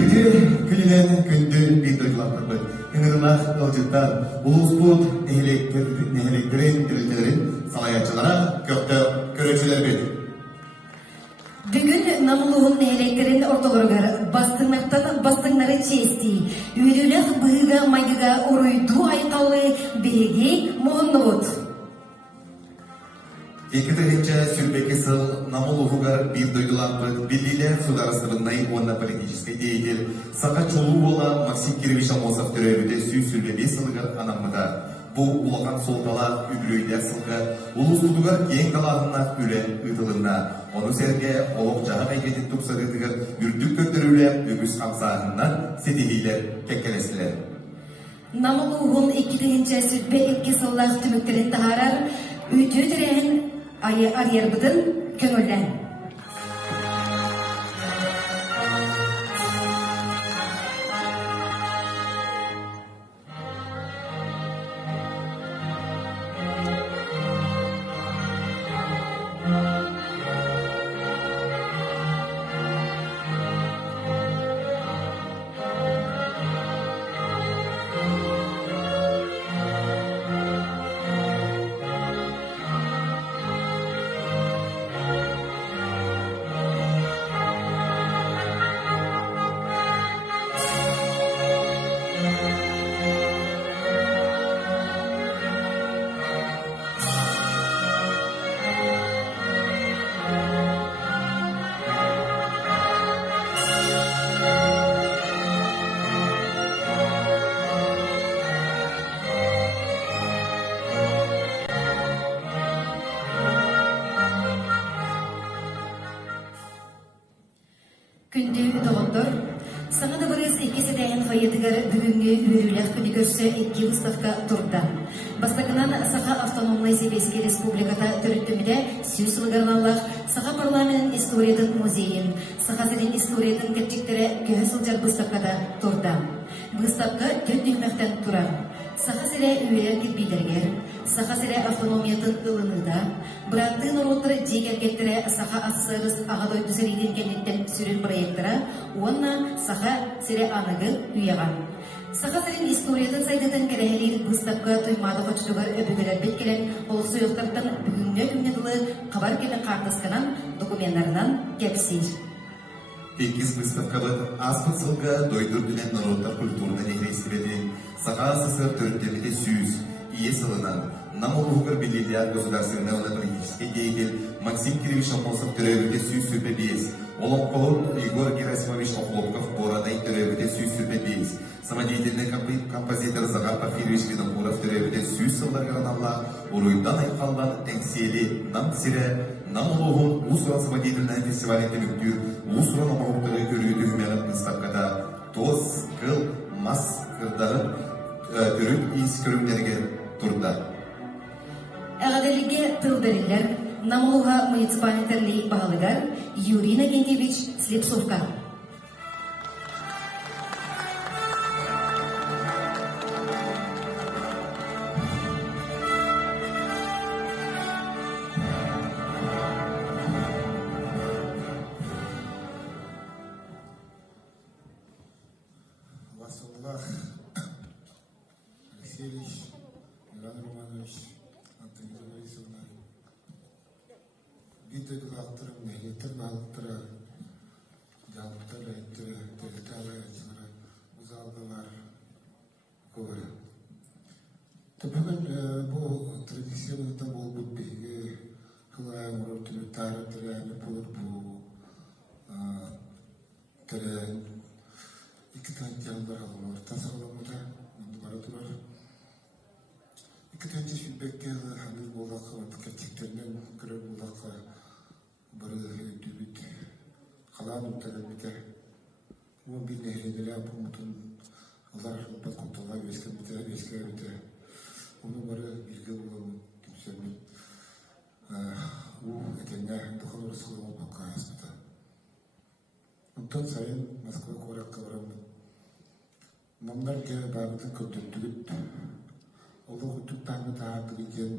Үті күнінен күнді бейдіргілақтырды. Күнірінақ ұлжыттан ұлыспұт нехелектерін түрілдерін салаятчылара көкті көрөчілер беді. Бүгін намылуғын нәлектерін ортолырғар бастыңнақтан бастыңнары чести. Үйрілік бұйға майыға ұруйду айқалы береге мұғынны бұд. Екітігінші сүрбекі сыл намылуғығар бір дойдыланбы белгілер сударыстырыннай онна политической деятель сақа чолу бола Максим Кирович Амосов түрәуіде сүрбебе сылығар анамыда. Бұл ұлақан солтала үгілөйлер сылға ұлыстудығар ең қалағына үлі ұйтылында. Оны сәрге олық жаға қайгетін тұпсарыдығыр үрдік көттірілі үгіз қамсағынан сетелейлер кәккелесілер. Намылуғын 2-ші сүрбе 2 сыллақ түміктерін тағарар үйті түрәйін арьербыдын көңілден. Күнді доғындар, саңады біріз екесі дәйін файетігер бүгінгі үйрілік күні көрсі 2 выставка тұрды. Бастағынан Саха автономный Сибирский республиката түріттіміде сөз сылғарналақ Саха парламентін историятын музейін, Саха сәлін историятын кәтчіктері көй сылжар выставкада тұрды. Выставка төт дүкмәқтен тұрар. Саха сәлі үйелер кетбейдергер, Саха сәлі автономиятын ылыныда, Бұраттың ұрылтыры дегергеттері Саха ассығыз ағадой дүсірейден кәнеттен сүрін проекттері, онна Саха сәлі анығы үйеған. Саха сәлін историятын сайдатын кәрәлер выставка тұймады қочтығыр өбігілер беткелен олысы өқтірттің бүгінгі күннеділі қабар келі қартысқанан документларынан кәпсир. Пекис выставкабыт аспыт сылға дойдырдылен народар культурны негрейскіледі. Саха СССР төрттемеде сүйіз, ие сылынан, намылуғыр белгілер государственный политический деятель Максим Кирович Амосов түрәуіде сүйіз сүрбе бейіз. Олоққолыр Егор Герасимович Охлопков Борадай түрәуіде сүйіз сүрбе бейіз. Самодеятельный композитор Загар Порфирьевич Винокуров түрәуіде сүйіз сылдарғырын алла, ұруйдан айқалдан тәңсиелі нам сірі, намылуғын Усуран самодеятельный фестивалінде мүктүр, Усуран омағықтығы көрүйді хүмерін выставкада тоз, қыл, мас қырдарын түрін иіс көрімдерге тұрды. Әғадаліге тылдарылар, намылуға муниципалитерлі бағалығар Юрий Нагентьевич Слепцовка. Василах Алексеевич, Иван Романович, Антонина Борисовна, битвы главтором, нехлетер бағылықтыры, жалықтар әйттірі, теритары әйтсілері, ұзалғылар көбірі. Бүгін бұл традициялықта бол бұл бейгі қылайын ұрыр түрі тары түрәйіні бұлыр бұл түрәйін iki tane canlılar alıyor. Tasarlamada baradılar. İki tane feedback'e hangi bulaka var. Gerçekten göre bulaka barı dübüt kalan utanımda. Bu bir nehirde bu mutun Allah rahmet kontrola veske. Onu barı bilgi olan kimsenin bu etenge doktor Resulullah bakayasında. Ondan sayın Moskva korak kavramı. Mamlar ki bağıtı kötüntülüp, oğlu kutup tağını tağı bilgen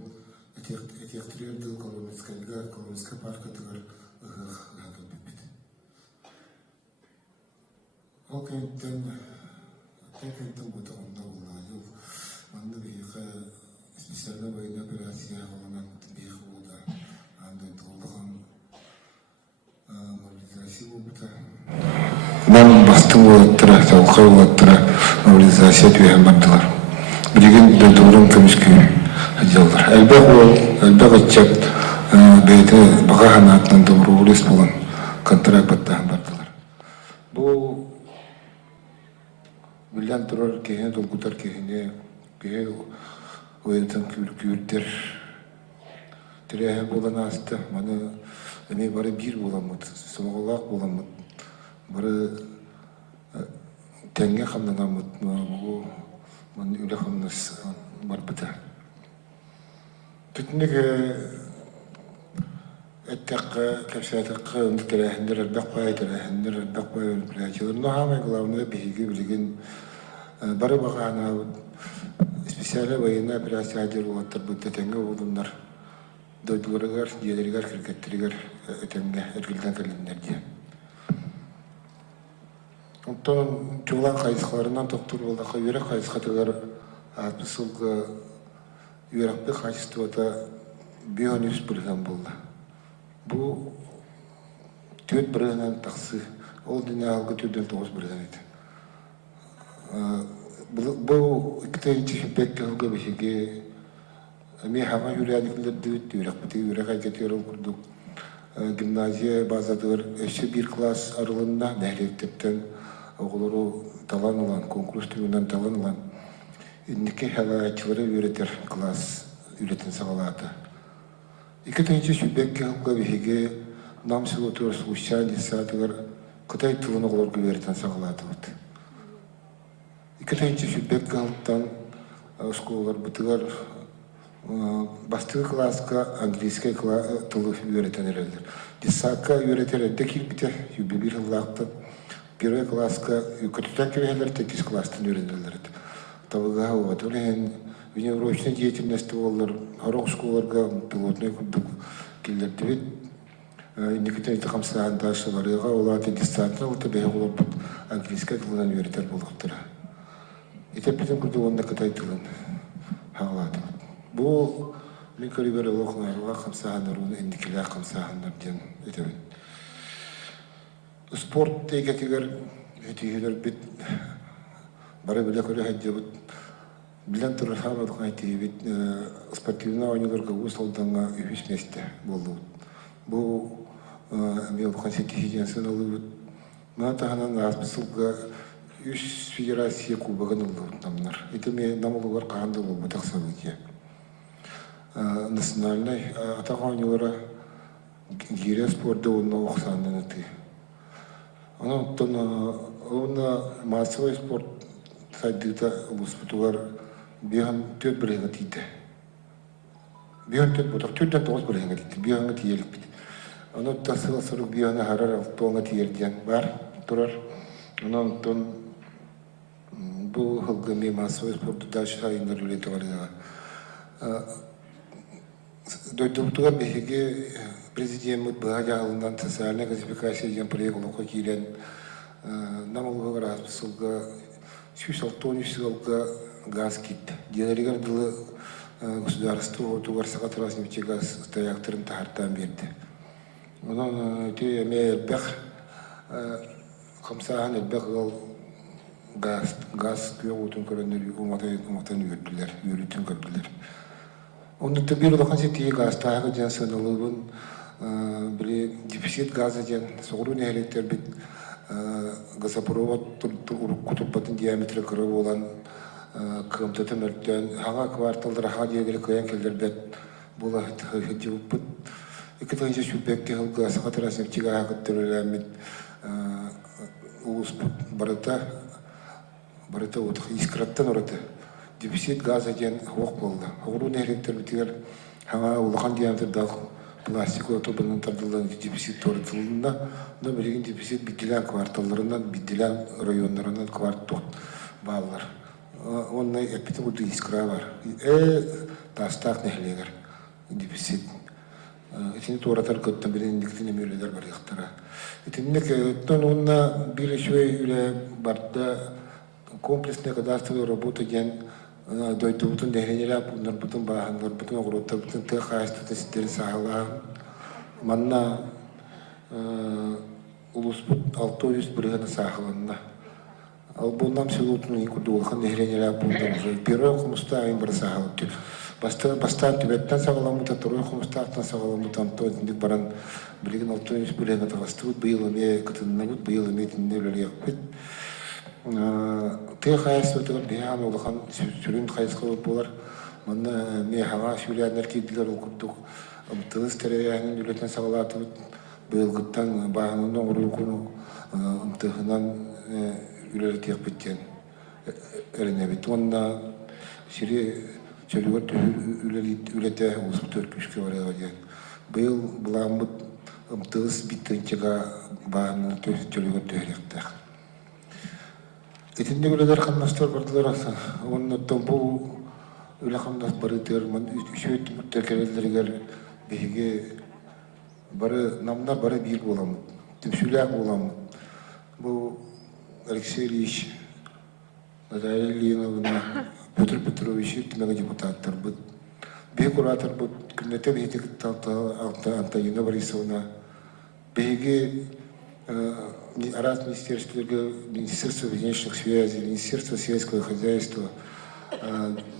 etektiriyel dıl koloniska parka tıgar ıhıh gâdıl bibit. Okenten butonda ulayıl. Andı bir spesialne bayına operasiya olan bir huda. Andı dolğan mobilizasyon buta. Ben bastım olattıra, savukay olattıra mobilizasyon tüyem bardılar. Bilgin döldürüm kömüskü hacılar. Elbek açacak beyti bağa hanatından doğru ulis bulan kontrakt battahan bardılar. Bu Bilen durar kehine dolgutar kehine oyuntan kültür Tirehen bolan hasta mana emi bari bir bolamut soğulak bolamut bari tenge hamdanamut bu man üle hamnas barbata tutnik التقى كشاتق تراهندر البقاء تراهندر البقاء البلاجر نعم يقولون به قبل بربق أنا سبيسيالة وينا براساجر وتربط تنجا ودنر دودورجر جدرجر كركترجر تنجا الكلام كلنرجع أنتون جولا قايس خارنا دكتور ولا خير قايس خطر أبسط يورق بخايس توتا بيونيس برهم بالله Bu tüt bırığından taksı, ol dünya halkı tütten toğuz bırığınıydı. Bu iktidarcı pek halkı bir şey mi hava yürüyadikler düğüt yürek, biti yürek hareketi yol kurduk. Gimnaziye bazadır, eşi bir klas aralığında nehriyettetten oğulları talan olan, konkurs tümünden talan olan indiki halayatçıları üretir klas, üretin sağladı. İkinci şüpheki halka bir hege namsız oturuş uçan lisatılar Kıtay tılını olur güverten sağladı. İkinci şüpheki halktan okullar bitiler bastığı klaska İngilizce tılı öğreten erler. Disaka öğretir dekil biter bir halktan bir klaska yukarıdan kirehler tekiz klastan öğrenirler. Tabii o atölyenin Внеурочная деятельность олар хорох школаларга пилотный курдук келдерди бит. Индикативный камсаан ташларыга оларды дистанция олта бе олар бут английский тилинен үйрөтөр болуптур. Этепитен курдук онда кытай тилин хагалады. Бу ликарибер олохнарга камсаандарны индикилер камсаандар ден этебит. Спорт тегетигер этигер бит бары биле көрө хаҗыбыт Bilen turfamad qayti bit sportivna oyunlarga usuldanга üç mesте boldu. Bu bir konstitusiyon sınavı matahanan asbısılga üç federasiya kubagın oldu namlar. Etimi namlular qandı bu taqsabiye. Nasionalnay ataqanyora gire sporda onu oxsandanıtı. Ona massovый sport saydıda bu sportlar Bihan tüt bırığı tiydi. Bihan tüt budak tütten toğuz bırığı tiydi. Bihan'ı tiyelik bidi. Onu tasıla soruk bihan'ı harar altıoğuna tiyerdiyen var, durar. Onun ton bu hılgı mimasıvı sportu da şahınlar ületi var ya. Doyduğumduğu behege президент быһаja алындан социальная классификация проект локо кирен намалга расписылга сүйсалтонисылга газ кит. Дилеригер дылы государство тугар сакатрас нефтегаз стояктырын тахартан берди. Онон те мебех камсахан элбек газ күйөтүн көрөнөр уматан үйрөтүн көрдүлөр. Onu tabii olarak seti gaz tahakkı jansı nalılın bile defisit gazı jan soğuru nehirler bit gazaprovod kutubatın diametre kırığı olan kımtatın örtten hangi kvartaldır hangi yerleri koyan keller bet bula hıcı bit iki tane şu bekki halka sakatırasın çıga hakıttırırlar mit ulus barata o iskrattan orada Defisit gazı jen hoq boldu. Hoğru nehirler bitiler hava ulaqan diametrda plastik otobanın tardılan defisit tortulunda da belirgin defisit bitilen kvartallarından bitilen rayonlarından kvartal bağlar. Onunla epitin bu iskra var. Tastak nehirler defisit. итини туратар көттөн билен диктин мөлөдөр бар яктара. Итинник тонунна биришвей үле барда комплексная кадастровая работа ген дойтубутун дехенера нарбутун бахан нарбутун огроттабутун тхайстыты ситер сахала манна улуспут 600 бригада сахаланна албунам селутун икудулхан дехенера пундан уже первый хумуста им брасахалты бастан тибеттен сагаламута второй хумуста артан сагаламута антон дик баран билеген 600 бригада тагастыбут быйыл эме кытыннабут быйыл эме тиннелер Те хайсватыгар биян улахан сүрүн хайсқылы болар. Мана ме хава сүрәнер кидилер укуттук. Тылыс терәянын үлетен сагалаты быйылгыттан баанын оңрукуну ымтыгынан үлетек биттен. Эрене бит. Онда сири чөлүгөт үлете усуп төркүшкө барага ген. Быйыл буламыт ымтыгыс биттенчега баанын чөлүгөт төрөктө. Итинде үлелер қанмастар бардылар аса. Оннаттан бұл үле қамдас бары термін, үшөйт мүттекерелдергер бейге бары намнар бары бейіл боламын. Түмшіләк боламын. Бұл Алексей Ильич, Наталья Ильиновна, Петр Петрович, түмеге депутаттар бұд. Бей куратор бұд, күннете бейтік Антонина Борисовна. Бейге раз Министерство внешних связей, Министерство сельского хозяйства,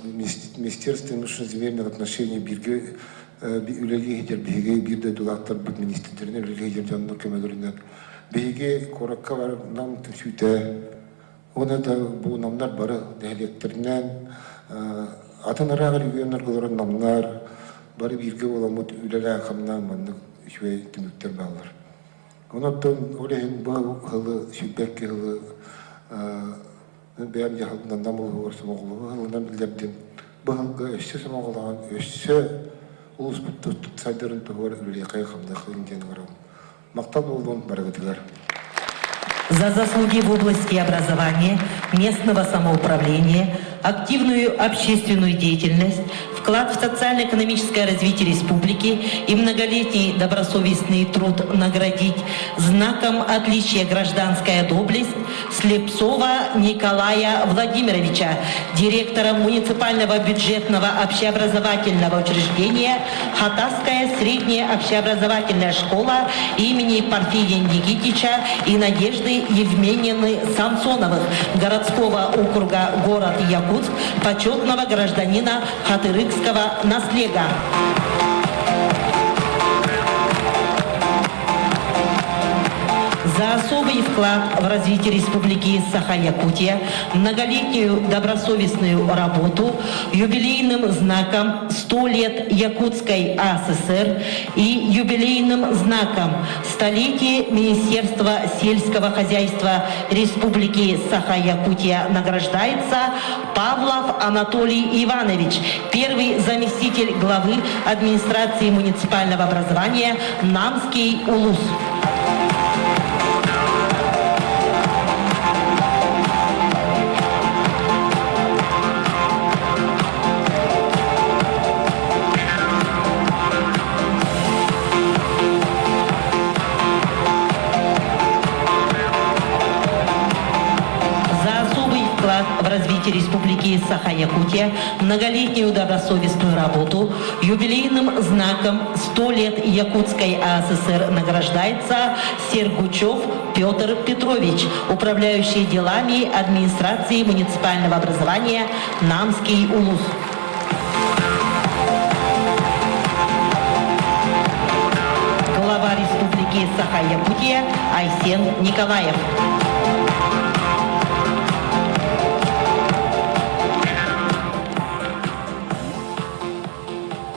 Министерство имущественно-земельных отношений, Бирге, Үлелигидер, Беге, Бирде, Дулаттар, Министерство, Үлелигидер, Жаннур Кемелуринен. Беге, Коракка бар, нам түйте. Он это был намнар бары, дәлектернен, атанарағыр үйенер кылырын намнар, бары Бирге оламыд, Үлелі қамнан, мандық, үшвей түміктер балар. Онаттан олеген бұл ғылы, шүбәкке ғылы, бәйім жағылынан намылы орсы моғылығы ғылынан білдерден бұғылға өшсе самоғылаған, өшсе ұлыс бұтты сайдарын тұғыр үлі қайқамда қылынден ғырым. Мақтал болуын барғытылар. За заслуги в области образования, местного самоуправления, активную общественную деятельность, вклад в социально-экономическое развитие республики и многолетний добросовестный труд наградить знаком отличия гражданская доблесть Слепцова Николая Владимировича, директора муниципального бюджетного общеобразовательного учреждения Хатасская средняя общеобразовательная школа имени Порфирия Никитича и Надежды Евменьевны Самсоновых городского округа город Якутск, почетного гражданина Хатырыкского наслега. За особый вклад в развитие Республики Саха-Якутия, многолетнюю добросовестную работу, юбилейным знаком 100 лет Якутской АССР и юбилейным знаком столетие Министерства сельского хозяйства Республики Саха-Якутия награждается Павлов Анатолий Иванович, первый заместитель главы администрации муниципального образования Намский улус. В развитии Республики Саха-Якутия, многолетнюю добросовестную работу, юбилейным знаком 100 лет Якутской АССР награждается Сергучев Петр Петрович, управляющий делами администрации муниципального образования Намский улус. Глава Республики Саха-Якутия Айсен Николаев.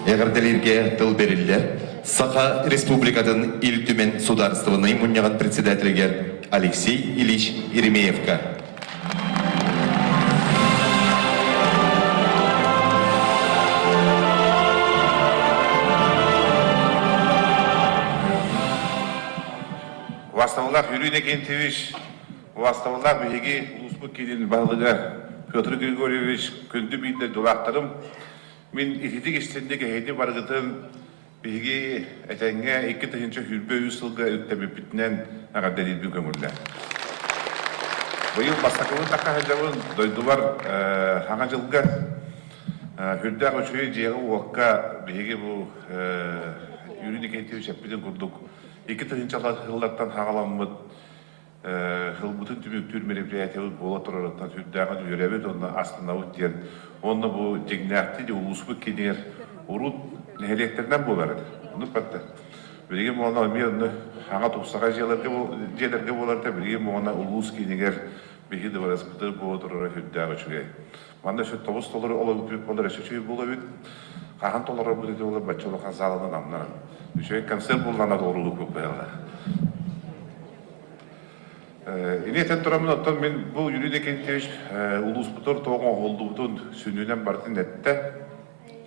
Ягардалирге тыл берилдер. Саха Республикатын ил түмен сударствоны муньяган председательгер Алексей Ильич Еремеевка. Ваставлах Юрий Кентевич, Ваставлах Беги, Луспукин Балыга, Петр Григорьевич, Күнді бейді дулақтарым, мен итетік істендегі хейді барғытын Bihi etenge iki tığınca hülbe yüzülge üttebe bitnen ağabey bir gömürler. Bu yıl bastakılın takka hacavın doyduvar hangi yılga hülde koşuyu ciğeri vakka bihi bu yürüdük etiyor şepidin kurduk. İki tığınca hıllardan hağalanmıd hılbutun tümüktür merevliyatı bola turaratan hüldeğin yüreved onunla aslında o diyen onunla bu cignakti de ulusbuk kenir urut neheleklerden bolardı. Bunu patta. Bilgim ona onu hangi topsağa jelerge bolardı. Bilgim ona ulus kenir bihi de var aspıdır bola turar hüldeğin çöge. Manda şu topuz doları olabilir bolar eşeği bulabilir. Kahan doları bu dedi olur başçılık hazalının amına. Bir şey kanser bulana doğruluk yok böyle. İneten turamın ottan men bu yürüdük entiş ulus butur toğun oldu butun sününen bartın ette.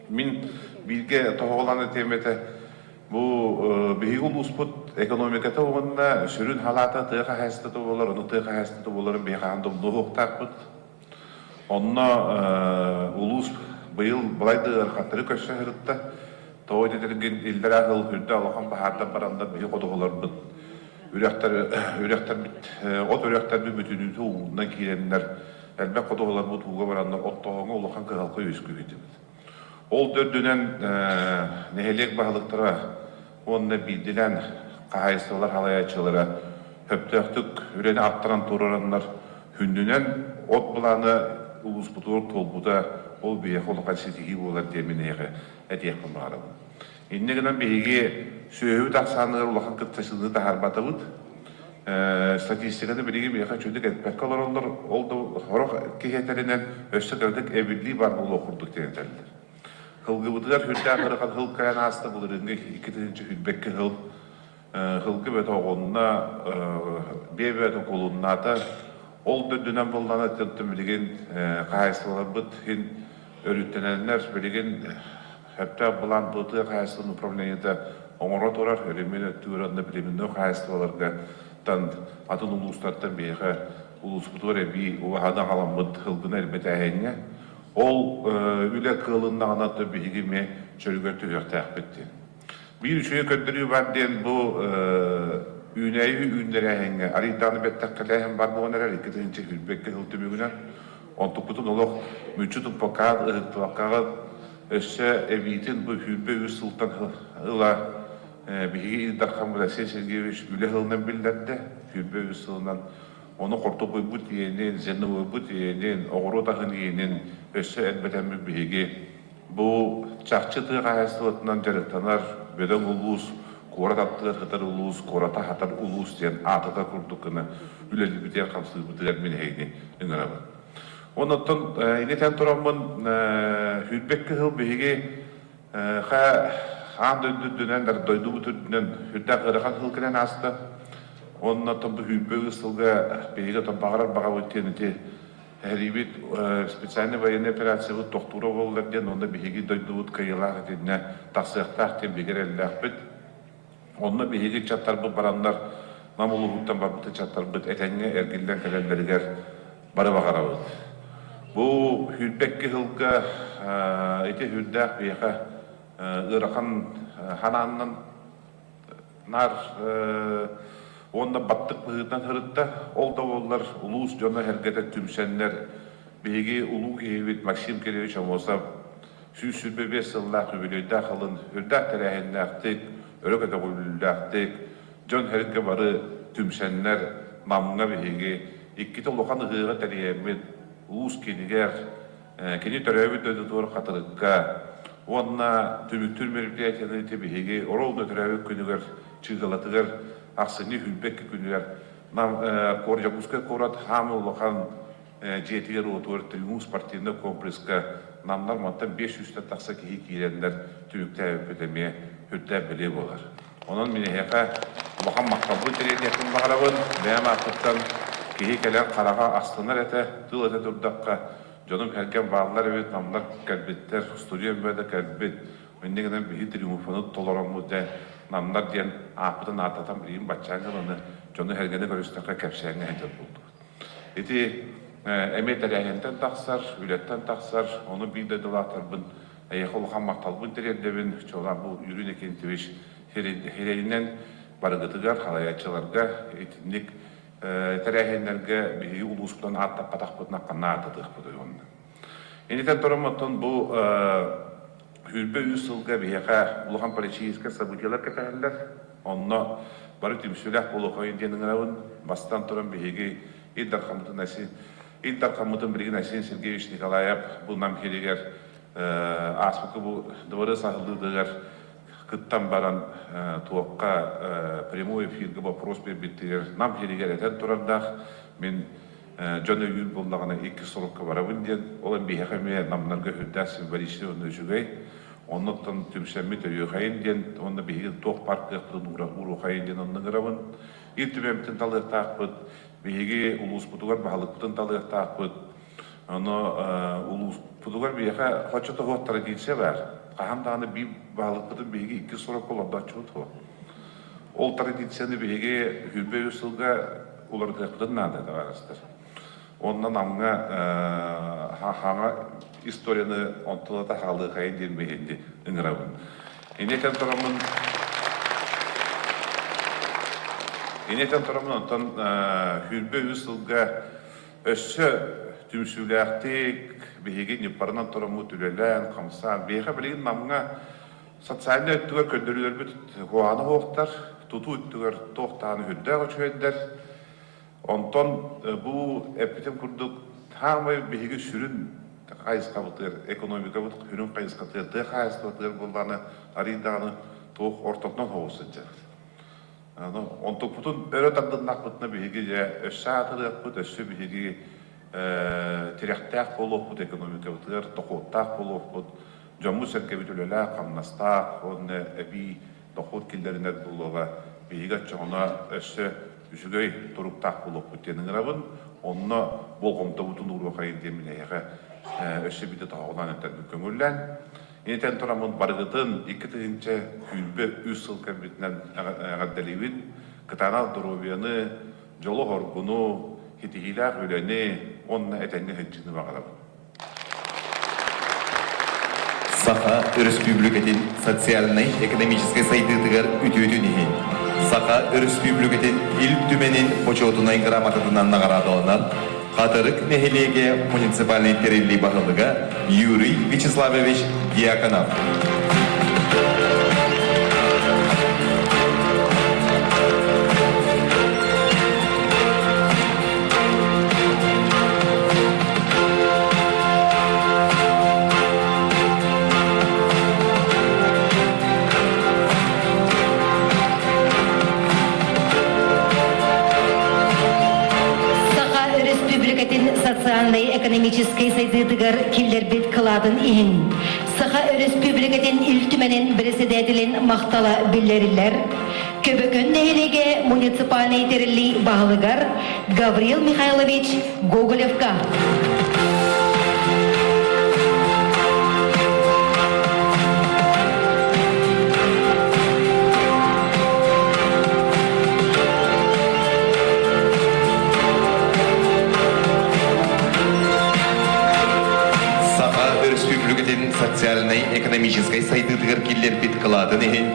Min bilge toğulanı temete bu bihi ulus but ekonomikata oğunna sürün halata tığa hastata olar, onu tığa hastata olar bihi handum nuhuk takbıt. Onna ulus bıyıl balaydı arxatları köşe hırıtta toğu dedirgin ilder ağıl hürde alağın baharda baranda bihi koduğular bıt. Ürekler bir bütünüzü uğrundan kirenler elbette kodoğular bu tuğga varanlar ottoğuna ulukan kıhalka yüzgü edildi. Ol dördünen nehelek bağlıklara onunla bildilen kahayısılar halayatçılara höptöktük üreni attıran toraranlar hündünen ot bulanı ulus budur tolbuda ol beyek olukan setiği bolar demine etiyek bunlarım. İnnegiden beygi söğüt aksanlılar ulakan kıttaşılığı da harbatıbıd. Statistikada bilgi beyaka çöldük etpek kalır onlar oldu horok keheterinden öste gördük evliliği var bulu okurduk denetlerler. Hılgıbıdılar hülde akırıkan hıl kayan hasta bulur indi iki tığınca hülbekke hılgı bet oğunna bir bet okulunna da oldu dönem bulana tıltım bilgin kahaysalar bıt hin örütlenenler bilgin hepte bulan bıtığı kahaysalının problemi de oңорот орар, ölümüne tüyranlı biliminde kahaysalarga атын улустардан бейхе улус бутуре би уахада халамыд хылгына элбете әйне ол үле кылында анаты бигиме чөлгөр түгөртәк битти. Bir üçüye kötülüğü var diyen bu üneyi ünlere henge. Arıdanı bettakkalaya var bu oneler iki tığınca hülbekke hıltümüğüne. Ontukutun oluk müçütün pokağı össe evitin bu hülbe sultan hıla bihi iddarkan bu da Sergeyeviç üle hılından bildirdi. Hülbe sultan onu kortu bu diyenin, zenni bu diyenin, oğru dağın diyenin össe elbeten bir bihigi. Bu çakçıtığı hayasılıktan jarıktanar beden ulus, kora tattılar hıtar ulus, kora tahatar ulus diyen atıda kurdukını üleli biter kamsız bitirer min heyni ıngırabı. Ondan ineten turamın hülbekki hıl bihigi han döndürdünen, doydu bütürdünen hüddek ırıkan hıl kenen astı. Ondan bu hülbekki ısılga bihigi bağırar bağa ötteniti Heribit специальный военный операция тоқтура болдырден, онда бихиги дойдуут кайылақ етіне тақсықтақ тем бегер әлләқ біт. Онда бихиги чаттар бұл барандар, намылы ғуттан барбыты чаттар біт, әтәңе әргілден кәлелдергер бары бағара бұд. Бұл хүлбекке ғылға, әте хүлдәқ бейқа ұрақан хананның нар onda battık bıhıdan hırıtta, olda ollar ulus jona hergete tümsenler, beygi ulu geyvit Maksim Kereviç olsa, süsülbe bir sıllah übülü dağılın, hürdağ terehenle aktık, örökete gülüldü aktık, jon herge barı tümsenler, namına beygi, ikkite lokan hığı tereyemit, ulus keniger, keni törevit ödü doğru katırıkka, onna tümüktür meripiyatını beygi, orolda törevit könüger, çığılatıger, Aksini hülbekki günler, korja kuska korat hamil lokan jetiger otur Triumus Parti'nde kompreska namlar mantan 500'te taksa ki girenler Türk'te öpetemeye hütte bile olar. Onun mini heka lokan maktabı tereyde yakın bağırabın, beğen akıttan ki gelen karağa aslanlar ete, tıl ete durdakka, canım herken bağlılar evet namlar kalbetler, stüdyo böyle kalbet, önüne giden bir Triumfanı toleranlı de namlar diyen apıdan atatan biriyim batçağın onu jonu hergene görüstüğe kapsayana hedef buldu. Eti emet eriyenden taksar, ületten taksar, onu bir de dolatarbın Аяқолған мақталбын терелдебін, чолан бұл үйрін екен төвеш херейінен барығытыгар, халаячыларға, етіндік тәрәхендерге бігі ұлысыптан аттап қатақ бұтына қанна атыдық бұды онды. Енетен тұраматтан бұл хүрбе үйсілгі бейеға ұлыған политическа событиялар кәтәлілер, онына бары түмсіләк болу қойын денің рауын, бастан тұрам бейеге Илдар Хамутын бірген Асен Сергеевич Николаев бұл нам керегер аспықы бұл дұвары сағылдығығар күттан баран туаққа прямой эфирге вопрос бербеттігер нам керегер әтен тұрардақ мен жөні үйін болдағына 2 сұрыққа барабын ден олан бейхеме намнарға хүддәк символисті оны жүгей оннықтан түмсәмі төрі қайын ден онны бейхеге тоқ паркықтығын ұру қайын ден онны ғырабын ертімемтін талықтақ бұд бейхеге ұлыс бұтығар бағалық бұтын талықтақ бұд оны ұлыс бұтығар бейхе қочыты ғот традиция бар қағамдағаны бей бағалық бұтын бейхеге 2 сұрық оларда чуыт ол традицияны бейхеге хүлбе үсілға оларды бұтын нады да барастыр оннан амға хаңа историяны онтылата қалды қайын ден бейхенде үңірабын. Енетен тұрамын онтан хүлбе үсілға өсі түмсіләқтік бейге непарынан тұрамы түлелән, қамсан, бейге білеген намға социальны өттігер көндірілер бүт қуаны оқтар, тұту өттігер тоқтағаны хүлді өчөйдер. Онтан бұл әппетен күрдік тамай бейге сүрін қайысқа бұтығыр, экономика бұтық, хүрін қайысқа бұтығыр, қайысқа бұтығыр болданы, аридағаны тоқ ортатынан хоғысы жер. Онтық бұтын өрі таңдыңнақ бұтына бейге өссі атылық бұт, өссі бейге теряқтақ болып бұт, экономика бұтығыр, тоқуттақ болып бұт, жаму сәрке бүтілілі қамнастақ, оны әбей тоқут келдерінер бұлыға бейге чоғына өссі үшігөй тұрықтақ болып бұт денің рабын, онына болғымда бұтын ұру қайын демілейіға өссі біті тағуынан өттен көңіллән. Енетен тұрамын барғытын 2-тігінші күлбі үсіл кәмбетінен ғаддалевін, кытанал дұровияны, жолы ғорғыну, хетігіләқ өләні, онына әтәнгі хәджіні бағалабын. Саха Республикатын социальный экономический сайдыдығыр үті-үтінігін. Саха Республикатын ил түменін почетунай грамотатынан нағарадылынан Қатырық нәхелеге муниципальный терелі бағылыға Юрий Вячеславович Дьяконов. Социально-экономический сайдыдыгар киллербит кыладын иһин. Саха республикатын илтүменен председателин мактала биллерилер. Көбөкөн нәйлеге муниципальный терилли бағылыгар Гаврил Михайлович Гоголевка. Социальной экономической сайдыдығыр келдер бит қыладын ехен,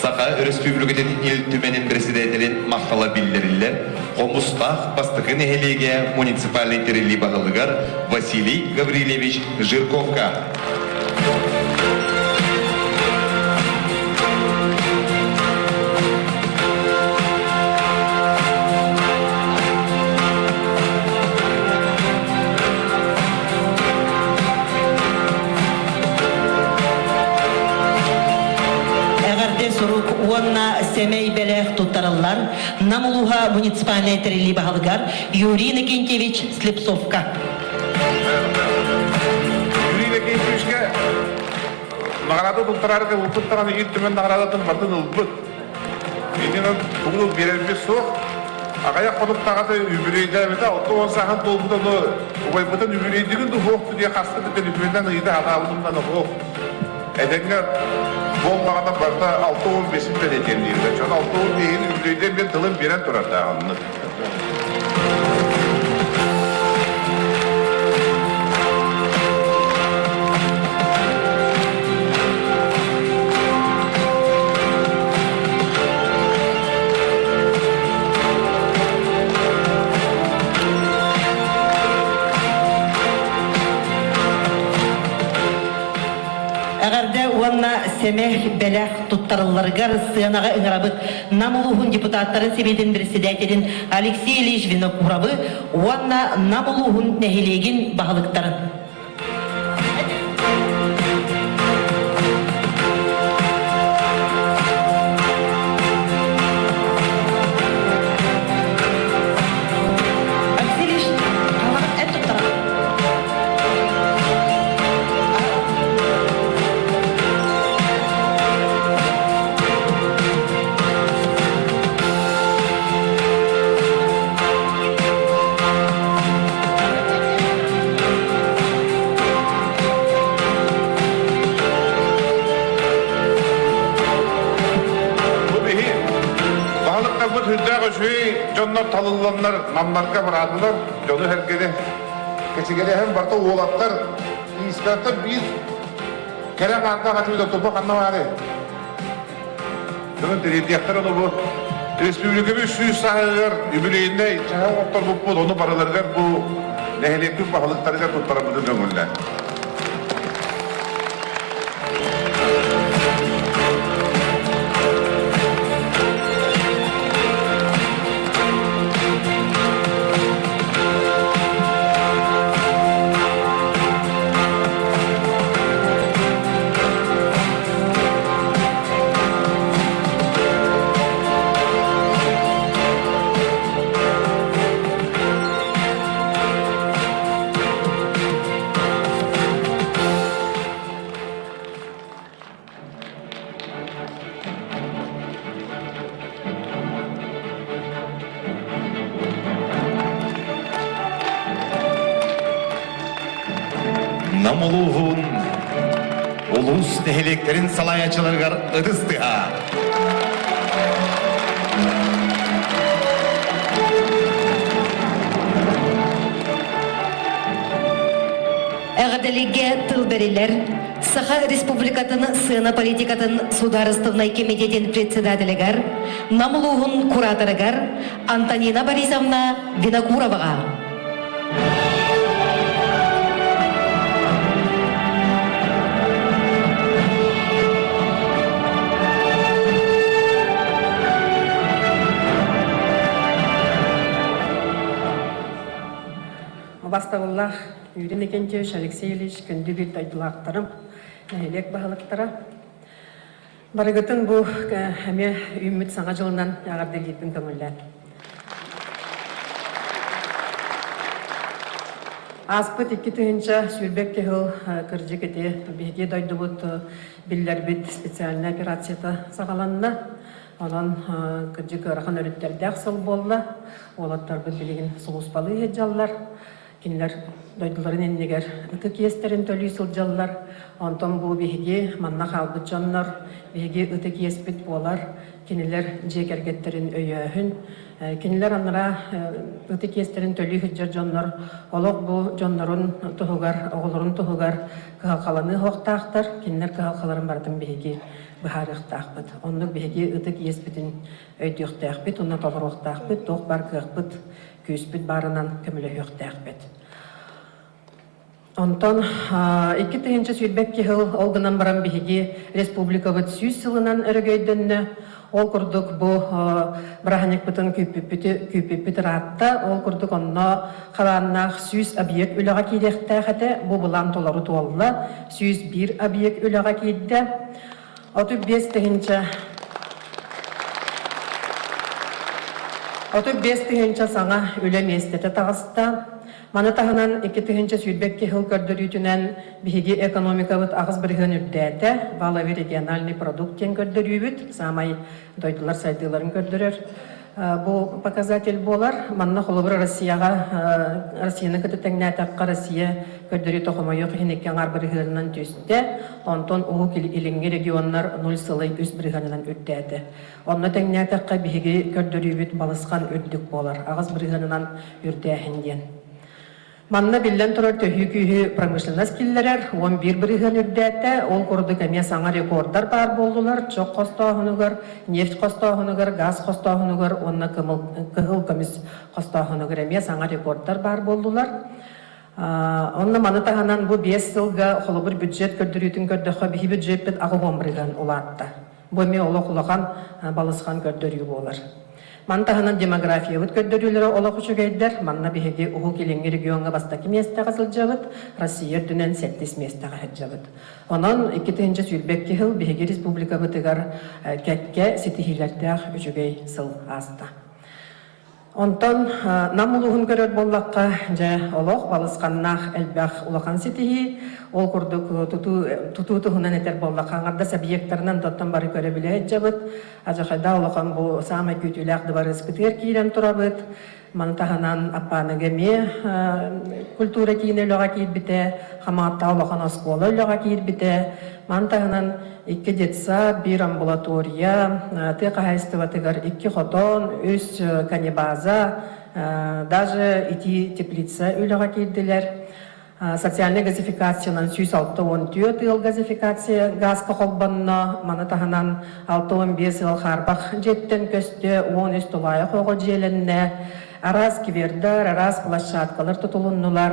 Саха Республикатын ел түменін председателін мақтала білдерілер, Қомыстақ бастықын ехелеге муниципальный терелі бағылығар Василий Гаврилевич Жирковка. Семей Белех Тутараллар, Намулуха муниципальный терели Багалгар, Юрий Никентьевич Слепцовка. Юрий Никентьевичке награда Тутарарга Улпуттараны еттімен наградатын бардын ұлбыт. Менен бұл берербе соқ, ағая қонуптағаты үбірейді әмеді, ұлты онсағын толымды ұбайбытын үбірейдігін ұғықты де қасты бітін үбірейден ұйды ағалымдан ұғық. Әдәңгер болмағана барда 6-15 бен етен дейді. Жон 6-15 үбірейден мен тылым берен тұрарды ағанны. Семех белях туттарылларгар сыанага ыңырабыт намулугун депутаттарын себетін председателин Алексей Ильич Винокуровы уанна намулугун нехилегин бағылыктарын. Jonlar talıllanlar, namlarga bıraktılar, yolu herkese. Keçigere hem barda oğlatlar, ispiyatlar bir kere kanka katıyla topa kanna varı. Bunun direktör onu bu. Respublikamız şu sahalar yübüleyinde çağa oktar bu onu paralargar bu nehelekli pahalıklarga tuttaramadı döngüller. Namuluğun ulus teheleklerin salayacılargar ıdıstığa. Әғадалеге тыл берилер, Саха Республикатын сына политикатын Сударыстывнай комитетин председателегар, намулуғын кураторыгар Антонина Борисовна Винокуроваға. Бастағыллах, Юрий Никентьевич, Алексей Ильич, күнді бір дайдылақтарым, нәйлек бағылықтара. Барығытын бұл әме үміт саңа жылынан ағарды кетпін көңілден. Аспыт 2 түйінші сүрбек кеғыл кіржі кете бейге дайды бұд білдер бет специальный операцията сағаланына. Онан кіржі көріған өріттерді ақсыл болла. Олаттар бұд білеген сұлыспалы ежаллар. Кинилер дойдуларын эннегер ытык естерин төлүй сылжаллар, онтон бу беге манна халбыт жоннор, беге ытык еспит болар, кинилер жекергеттерин өйөһүн, кинилер аннара ытык естерин төлүй хыджар жоннор, олог бу жоннорун тухугар, оголорун тухугар кыхалкаланы хоқтақтар, кинилер кыхалкаларын бардын беге быхарықтақпыт. Оннук беге ытык еспитин өйдіқтақпыт, онна толыруқтақпыт, тоқ бар кыхпыт, күйіспіт барынан көмілі өқтәқпет. Онтон, 2 түйінші сүйлбек кеғыл олғынан баран бігеге республикабыт сүйіз сылынан өрігейдінні. Ол күрдік бұл біраханек бұтын күйпеппіті ратта, ол күрдік онна қаланнақ сүйіз объект өліға кейдектәқәті, бұл бұлан толары туалла, сүйіз бір объект өліға кейді. 35 түйінші 35 түйінші саңа өлі местеті тағысты. Маны тағынан 2 түйінші сүйлбек кеғыл көрдірүйтінен бігі экономикабыт ағыз бірген үрдәті, балави региональный продукттен көрдірүйбіт, самай дойдылар сайдыларын көрдірер. Бұл показатель болар. Манна қолыбыр Россияны күті тәңнәтәққа Россия көрдірі тоқымайық хенеккен арбірігерінен түсті. Онтон ұғы иліңгі регионлар 0 сылай үз бірігінінен үрдәді. Онна тәңнәтәққа бігі көрдірі бүт балысқан үрдік болар. Ағыз бірігінінен үрдәхінден. Манна билен турар төхүй промышленность киллерер 11 бірігін үрдәті. Ол көрді кәме саңа рекордар бар болдылар. Чоқ қостағынығыр, нефт қостағынығыр, газ қостағынығыр, онна кығыл көміс қостағынығыр әме саңа рекордар бар болдылар. Онна маны таханан бу 5 жылга холобур бюджет көрдүрүтүн көрдөккө бихи бюджет бит агыбомрыган улаатта. Бу эме олох улаган балысхан көрдөрүү болар. Маны таханан демография бут көрдөрүүлөрө олох үчүгейдер. Манна бихиги уху килеңги регионга бастаки местага сылжабыт, Россия дүнен 7 местага хаджабыт. Онон 2-нче сүйлбекки хыл бихиги республика бытыгар кекке ситихилердеах үчүгей сыл аста. Онтон намулугун көрөр боллакка же олох балысканнах элбах улахан ситихи ол курдук тутуутугунан этер боллакка аңарда сабъекттарынан тоттон бары көрө биле жабыт ажахайда улахан бу самай күтүлэхди бары спитер киирен турабыт мантаханан аппаныгеме культура кийинелөга киирбите хамаатта улахан оскола өлөга киирбите мантаханан 2 детса, 1 амбулатория, 3 хозяйствоватыгар, 2 хотон, 3 канибаза, даже 2 теплица үліға кейділер. Социальная газификация 6-6-14 ыл газификация газка холбанна, маны таханан 6-15 ыл харбах жеттен көсті, 13 тулайы қоғы желінне, араз кивердар, араз площадкалар тұтылыннулар.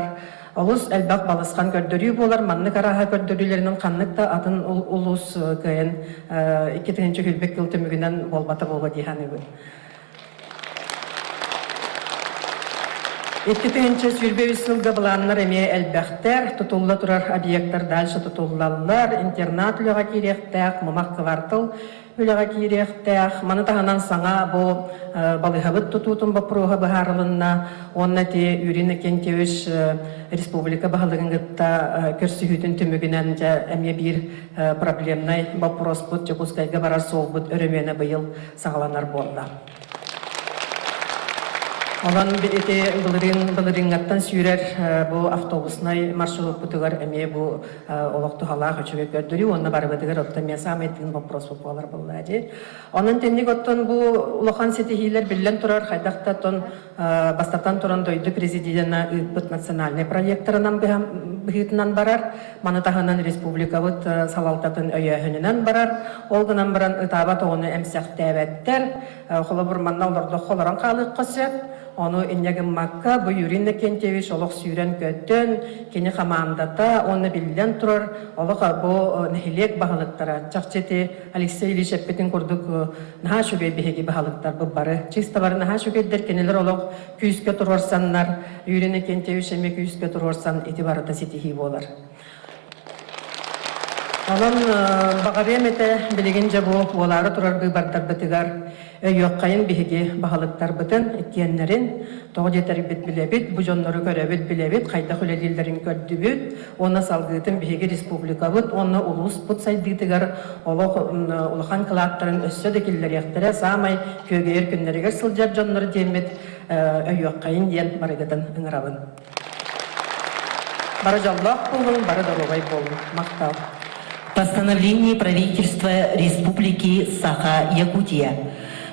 Олус әлбақ балысқан көрдөрүү болар, манны караға көрдөрүүлерінің қаннықта атын улус кайын 2-нче хүлбек кылтымыгынан болбата болға дейханы бұл. 2-нче сүрбе үсілгі бұланлар әме әлбәқтер, тұтулла тұрар объекттар дальше тұтуллалар, интернат үліға керектәк, мамақ квартал үліға керектәк, маны тағанан саңа бұл балығабыт тұтутын бапыруға бұхарылынна, онна те үріні кентеуіш республика бағалығыңғытта көрсі хүтін түмігінен әме бір проблемнай бапырос бұд, жекускайға барар сол бұд өрімені бұйыл сағаланар болды. Олан бұлырыңғаттан сүйрер бұл автобуснай маршрут бұтығар әме бұл олақты халақ өчіге көрдірі, онына бары бұтығар отта мен самайттың вопрос бұпалар болды әде. Онын теннік оттан бұл ұлақан сетихилер білен тұрар қайдақтан бастаттан тұран дойды президиена ұйпыт национальный проекторынан бұхитынан барар, маны тағынан республика бұт салалтатын өйәхінінен барар, олғынан баран ұтаба тоғыны әмсәқті әвәттер, қолы бұрманна оларды қоларан қалық қосет, onu inegin makka bu yürünle kenteviş olaq süren kötün keni xamandata onu bilden turur olaq bu nehilek bahalıktara çaqçeti Alexey Ilishev'in kurduk naha şüge bihegi bahalıktar bu barı çista barı naha şüge der keniler olaq küyüske turursanlar yürünle kenteviş eme küyüske turursan itibarı da sitihi bolar. Alan bağabiyemete bilegince bu oları turar gıbartar bitigar yokkayın bihigi bahalıktar bitin etkiyenlerin toğu yeteribit bilebit, bu jonları görevit bilebit, kayda hülelillerin gördübüt, ona salgıtın bihigi respublika bit, ona ulus bit saydıgıtıgar uluhan kılaatların össödekiller yaktıra samay kögeyer günleriger sılcap jonları demet yokkayın diyen barıgıdın ıngırabın. Бары жаллах болын, бары дорогай болын. Мақтал. Постановление правительства Республики Саха-Якутия.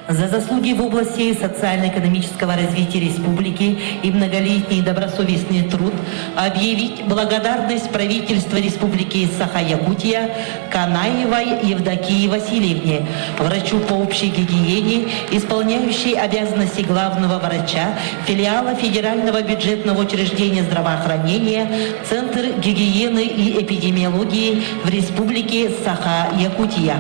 За заслуги в области социально-экономического развития республики и многолетний добросовестный труд объявить благодарность правительства Республики Саха-Якутия Канаевой Евдокии Васильевне, врачу по общей гигиене, исполняющей обязанности главного врача филиала Федерального бюджетного учреждения здравоохранения Центр гигиены и эпидемиологии в Республике Саха-Якутия.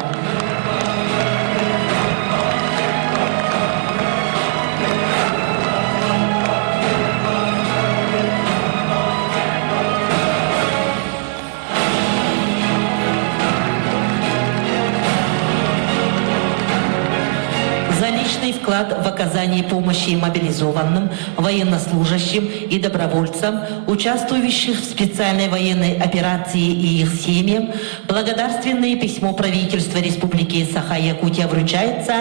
Вклад в оказании помощи мобилизованным, военнослужащим и добровольцам, участвующих в специальной военной операции и их семьям, благодарственное письмо правительства Республики Саха-Якутия вручается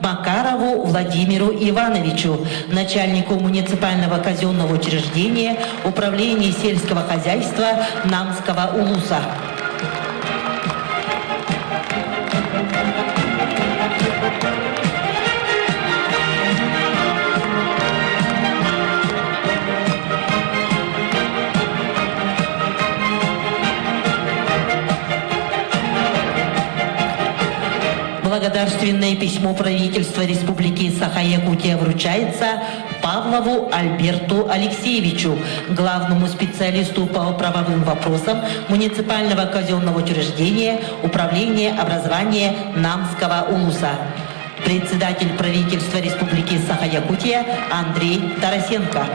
Макарову Владимиру Ивановичу, начальнику муниципального казенного учреждения Управления сельского хозяйства Намского улуса. Благодарственное письмо правительства Республики Саха-Якутия вручается Павлу Павлову Альберту Алексеевичу, главному специалисту по правовым вопросам муниципального казенного учреждения Управления образования Намского улуса. Председатель правительства Республики Саха-Якутия Андрей Тарасенко.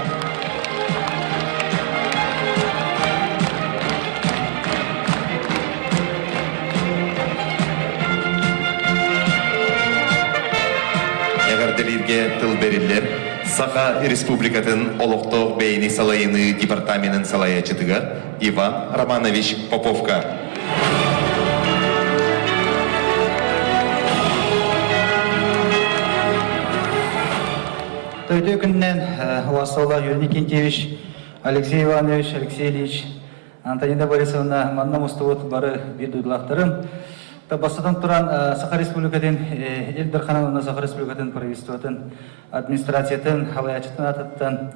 Әгәрделерге тыл бериллер, Саха Республикатын Олоқтоқ бейні салайыны департаментін салаячытыгар Иван Романович Поповка. Тойды күннен Уасола Юрий Никентьевич, Алексей Иванович, Алексей Ильич, Антонина Борисовна, Манна Мустовод бары bir дuyдылақтырын. Табасыдан тұран Саха Республикатын, Эльдархановна Саха Республикатын правительствотын, администрациятын, халаячытын атыттан,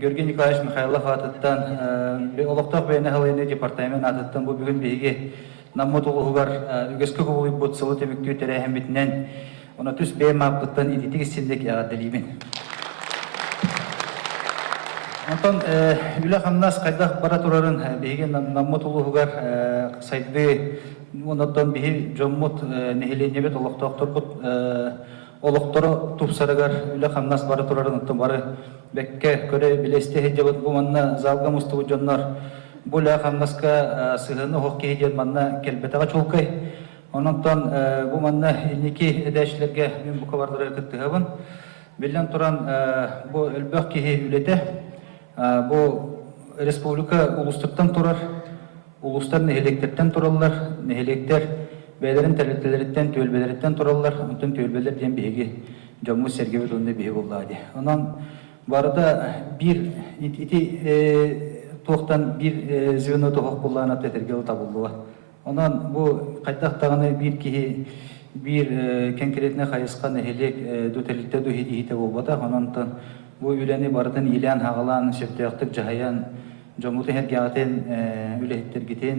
Георгий Николаевич Михайлов атыттан, Олоқтоқ бәйіне халайыны департамент атыттан, бұл бүгін бейге наммутулығығар үгескі құбылы бұд сылы теміктеу тәрәйін бітінен, ona tüs beyma bıttan iditi sindek delimin. Ondan üle hamnas kayda bara turarın beyge nammatuluğugar saydı ondan behi jommut nehilenebet oloqtoqtor but oloqtoro tupsarıgar üle hamnas bara turarın ondan barı bekke köre bileste hecebet bu manna zalga mustavu jonlar bu üle hamnaska sığını hoqki hecebet manna kelbetağa çolkay. Ondan bu manna ilniki edeşlerge men bu kavardıra kıttıgabın. Bilden turan bu elbaq kihi ülete bu Respublika ulustuktan turar. Uluslar neheleklerden turarlar. Nehelekler beylerin terlettelerinden, tölbeleretten turarlar. Ondan tölbeler diyen bihegi Jammu sergevit onda bihi bolladı. Ondan bu arada bir toğtan bir zivno toğuk bollağına tetergeli tabulluğa. Ondan bu kaydaktağını bir kihi bir konkretne kayıskan ehelek dötelikte döhidi olbada. Ondan bu üleni baradan ilan hağalan, septiyaktık cahayan, jomutu hergaten ülehitler giten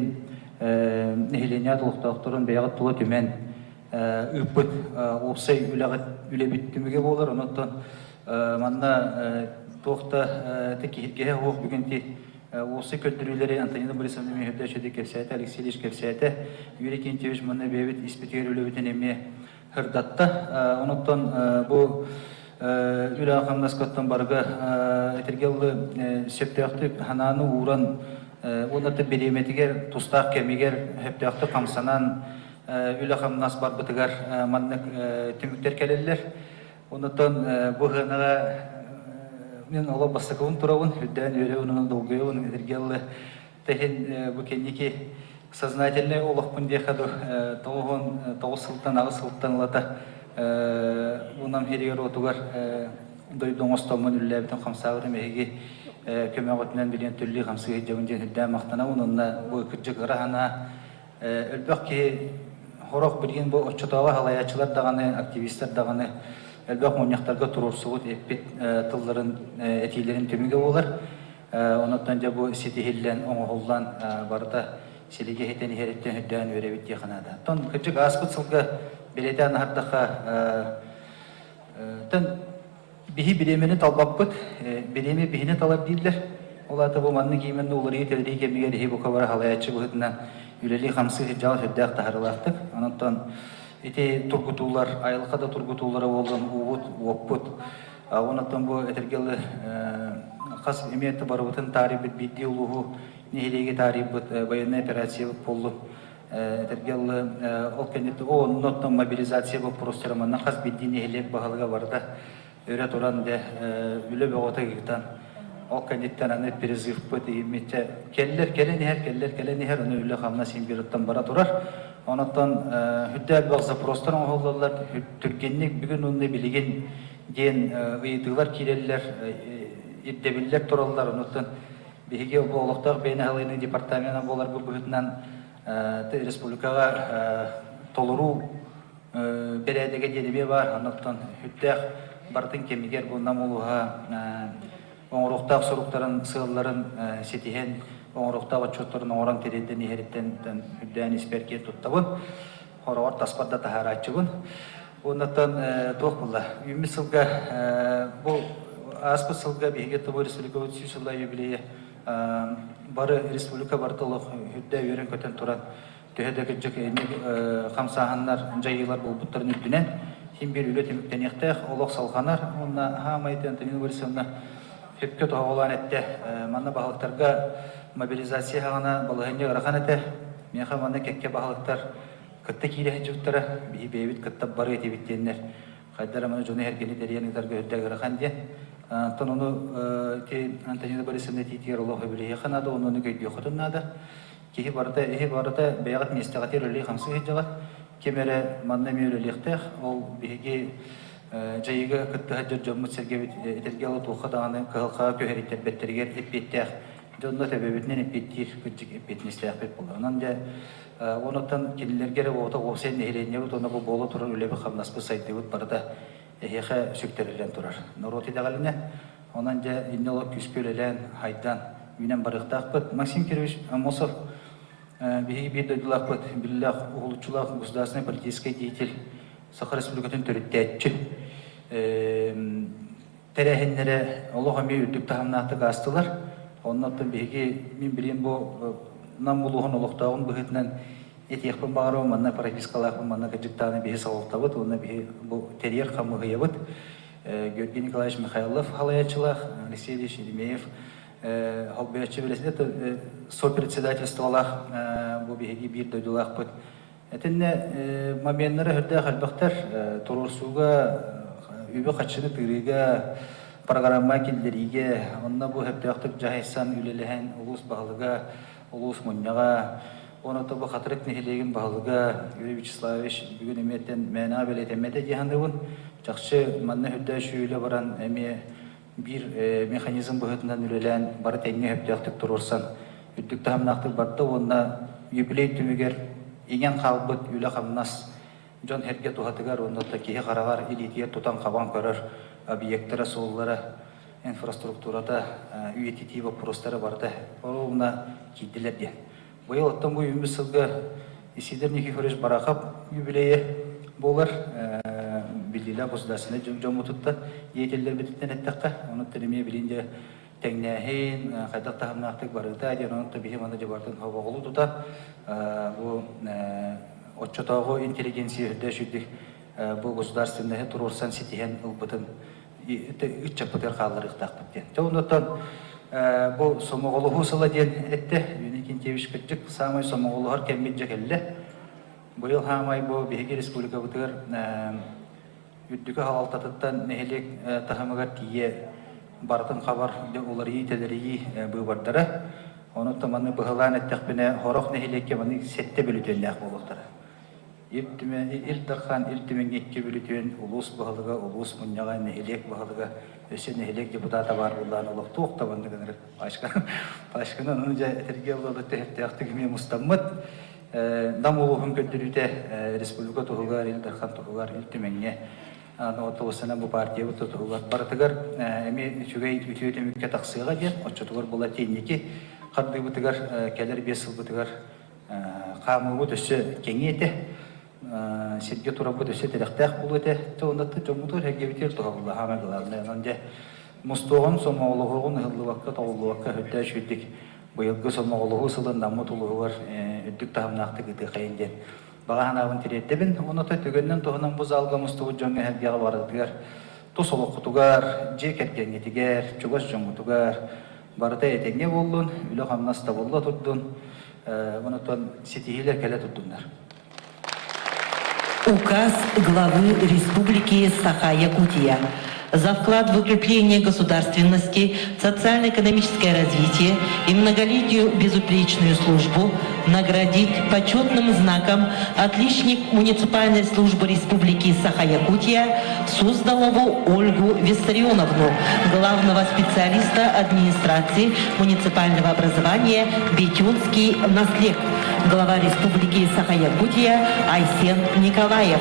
eheleniat oluqtağıqtırın beyağı tula tümen üppüt olsay üle bittümüge bolar. Ondan manna toğta teki hirgehe hoğuk bugünti Осы көттірілері Антонина Борисовна Мехевдачеде кепсайты, Алексей Ильич кепсайты, Юрий Кентьевич мұнны бейбет испетер өлі еме хырдатты. Онықтан бұл үлі ақамнас көттен барғы әтергелі септіяқты хананы уран, онаты береметігер, тұстақ кемегер, әптіяқты қамсанан үлі ақамнас бар бұтығар маннық түміктер кәлелер. Онықтан бұл ғанаға мен ола бастакавын туравын, хүддән өре онын долгайын, әтергелі тәхін бұл кеннеке сознательный олақпын дехаду тауы сылттан, ағы сылттан лата онам херегер отугар дойдың осталмын үлі әбітін қамсағырым әйге көмәғытынан білген түрлі қамсығы жауын жен хүддән мақтана онынна бұл күрджік ұрағана өлбәқ ке хорақ білген бұл отчытауға халаячылар дағаны, активистер дағаны Әлбәқ мұнияқтарға тұрорсуғыт әппет тылларын, әтейлерін төмеге олар. Онаттан жа бұл сетихиллен, оңғолдан барда селеге хетен хереттен хүддән өребет деқанада. Тон күрджік аспыт сылға белетен ардаққа бихи биремені талбаппыт, биреме бихіне талап дейділер. Олаты бұл манны кейменді олар етелдей кемегер хей бұқавара халаячы бұғытынан үлелі қамсы хеджал хүддәқ тағарылақтық. Онаттан Ити тургутулар, айылға да тургутулары болған уғыт, уоппыт. Онаттан бұл әтергелі қас еметті барыбытын тарибет бидді ұлығы, нехелеге тарибет, военный операция болу. Әтергелі ол кәнетті, онаттан мобилизация бұл простыраманнан қас бидді нехелек бағалыға барды. Өрет оран де үлі бәғота кектан. Ол кәнеттен аны перезғып бұд, еметті келлер, келенер, оны үлі қамна сен беріттен бара тұрар. Онаттан хүддәл бағза простырын оғылалар, түргеннік бүгін онды білеген ден ұйытығылар келелер, еддебілер тұралар. Онаттан бейге олықтақ бейіне ғалайны департаментен болар бұл бұғытынан республикаға толыру берәдеге денебе бар. Онаттан хүддәқ бардың кемегер бұл намылуға оңырықтақ сұруқтарын, сығыларын сетихен оңырықтақ отчеттарын оңыран теренден ехереттен хүддән исперке тұттабын. Хоравар таспарда тахар айтчыбын. Онаттан тоқ бұлла. Үмі сылға бұл аспыт сылга биһиге тобу республика өтсүсүла юбилейе бары республика бартылык хүддә үйрен көтен туран төһәдә кеҗек хамсаһаннар жайылар булбуттарын үддүнен хим бир үле темиктенехтә олок салганар онна хамайты Антонина Борисовна хепкет оголан этте манна баһалыктарга мобилизация хагана балыгынга рахан эте меха манна кекке баһалыктар кытта кире жуттара би бебит кытта бары этебиттеннер кайдара мана жоны хергени дериянидарга өттәгә рахан ди тонону те Антонина Борисовна титер Аллах биле ханада онны гыйди хотыннада кихи барата бәягат местәгә тирли 50 җага кемере манна мөөлелехтә ол биге жайыга кытта хаҗыр җоммут сергебит этергело тухаданы кылка көһәриттер беттергер эппеттәх жонда тебебитнен эппеттир күчик эппетнестәх бит булганнан да онотан киллергере ота осен нехеленне бут оны бу боло турар үлебе хамнаспы сайтты бут барда эхе сүктөрүлен турар нороти дагалыне онан да иннело күспөлелен хайдан минен барыктакпыт Максим Кирович Амосов биги бирдилакпыт биллах улучулак государственный политический деятель Саха Республикатын төрүттәтчү терехиннере Аллахами үдүк тахамнаты гастылар оннотон биги мин билем бу намулугун олоктагын быгытнан этиякпын багару манна пропискалакпын манна кыжыктаны биги салыктабыт оны биги бу терьер хамыгыябыт Георгий Николаевич Михайлов халаячылах Алексей Ильич Еремеев халбаячы билесин это сопредседательстволах бу биги бир дойдулакпыт этинне моменттары хөрдө халбактар турурсуга үбө качыны тыгыга программа килдериге онна бу хептактык жайсан үлелеген улус багылыга улус мунняга оны тобу хатырык нехилеген багылыга Юрий Вячеславович бүгүн эметтен мена белетемете дихандыбын жакшы манна хөрдө шүйлө баран эми бир механизм быгытынан үлелен бары теңге хептактык турурсан үттүк тамнактык батты онна юбилей түмүгер иген қалбыт үлі қамнас жон херге тухатыгар оннотта кихи қарағар илития тутан қабан көрір объекттері сооллары инфраструктурада үйетити вопростары барды олуна кейділер ден. Бұйыл оттан бұй үмбі сылғы Исидер Никифорович Барақап юбилейі болар білділі государственный жомутутта етелер бітіктен әттіққа оны тіліме білінде тәңнәхин қайдақ тахамнақтық барыда ден оны табихи маны жабардың хавағылы тута bu отчетогу интеллигенция хөдө шүддик bu государственный турурсан ситиһен ылбытын иччапытыр калларыктакпыт ден. Тоонотон bu сомоголуху сыла ден этте Юникин Тевиш кыджык самай сомоголухар кеммит жекелле. Быйыл хамай bu биһиги республика бытыр үддүкө халалтатыттан нехелек тахамыгар тие бартын хабар олар иителери bu бардара. Onu tamanı bıhılan ettikbine horok nehilekke bani sette bülütönlük boluklara. İldarhan iltimin ekki bülütön ulus bıhılıga, ulus munyaga nehilek bıhılıga, öse nehilek deputata var bulan oluk tuğuk tabandı gönür. Başkanın önce eterge olalı tehepteyaktık ime mustammat. Dam uluğun kötülüte Respublika tuğugar, İldarhan tuğugar, iltimenge. Otobusana bu partiye bu tuğugar. Barıtıgar, emi çügey ütüyöte mükke taksıga diyen, oçutugar bula teyneki. Қарды бұтығар, кәлер 5 жыл бұтығар қамы бұт өсі кеңі еті, серге тұра бұт өсі тәріқтәқ бұл өті, тоғындатты жомутыр әге бітер тұға бұлы хамағыларында. Әнде мұстуғын сомағылығығын ұғылы ваққа тауылы ваққа өтті әшөйдік бұйылғы сомағылығы сылын дамы тұлығы бар өттік тағымнақты күті қайынден. Баға ханағын теретті оны төгеннен тұғынан бұз алға мұстуғы жоңы әдгеға барыдығар, тұс олық құтығар, жек әткенгетігер, чуғаш жоңғытығар, барыта етеңе болдun, үлі қамнаста болла тұрдun, мұнытын сетихилер кәлі тұрдундар. Указ главы Республики Саха-Якутия за вклад в укрепление государственности, социально-экономическое развитие и многолетнюю безупречную службу наградить почетным знаком отличник муниципальной службы Республики Саха-Якутия Суздалову Ольгу Виссарионовну, главного специалиста администрации муниципального образования Бетюнский наслед, глава Республики Саха-Якутия Айсен Николаев.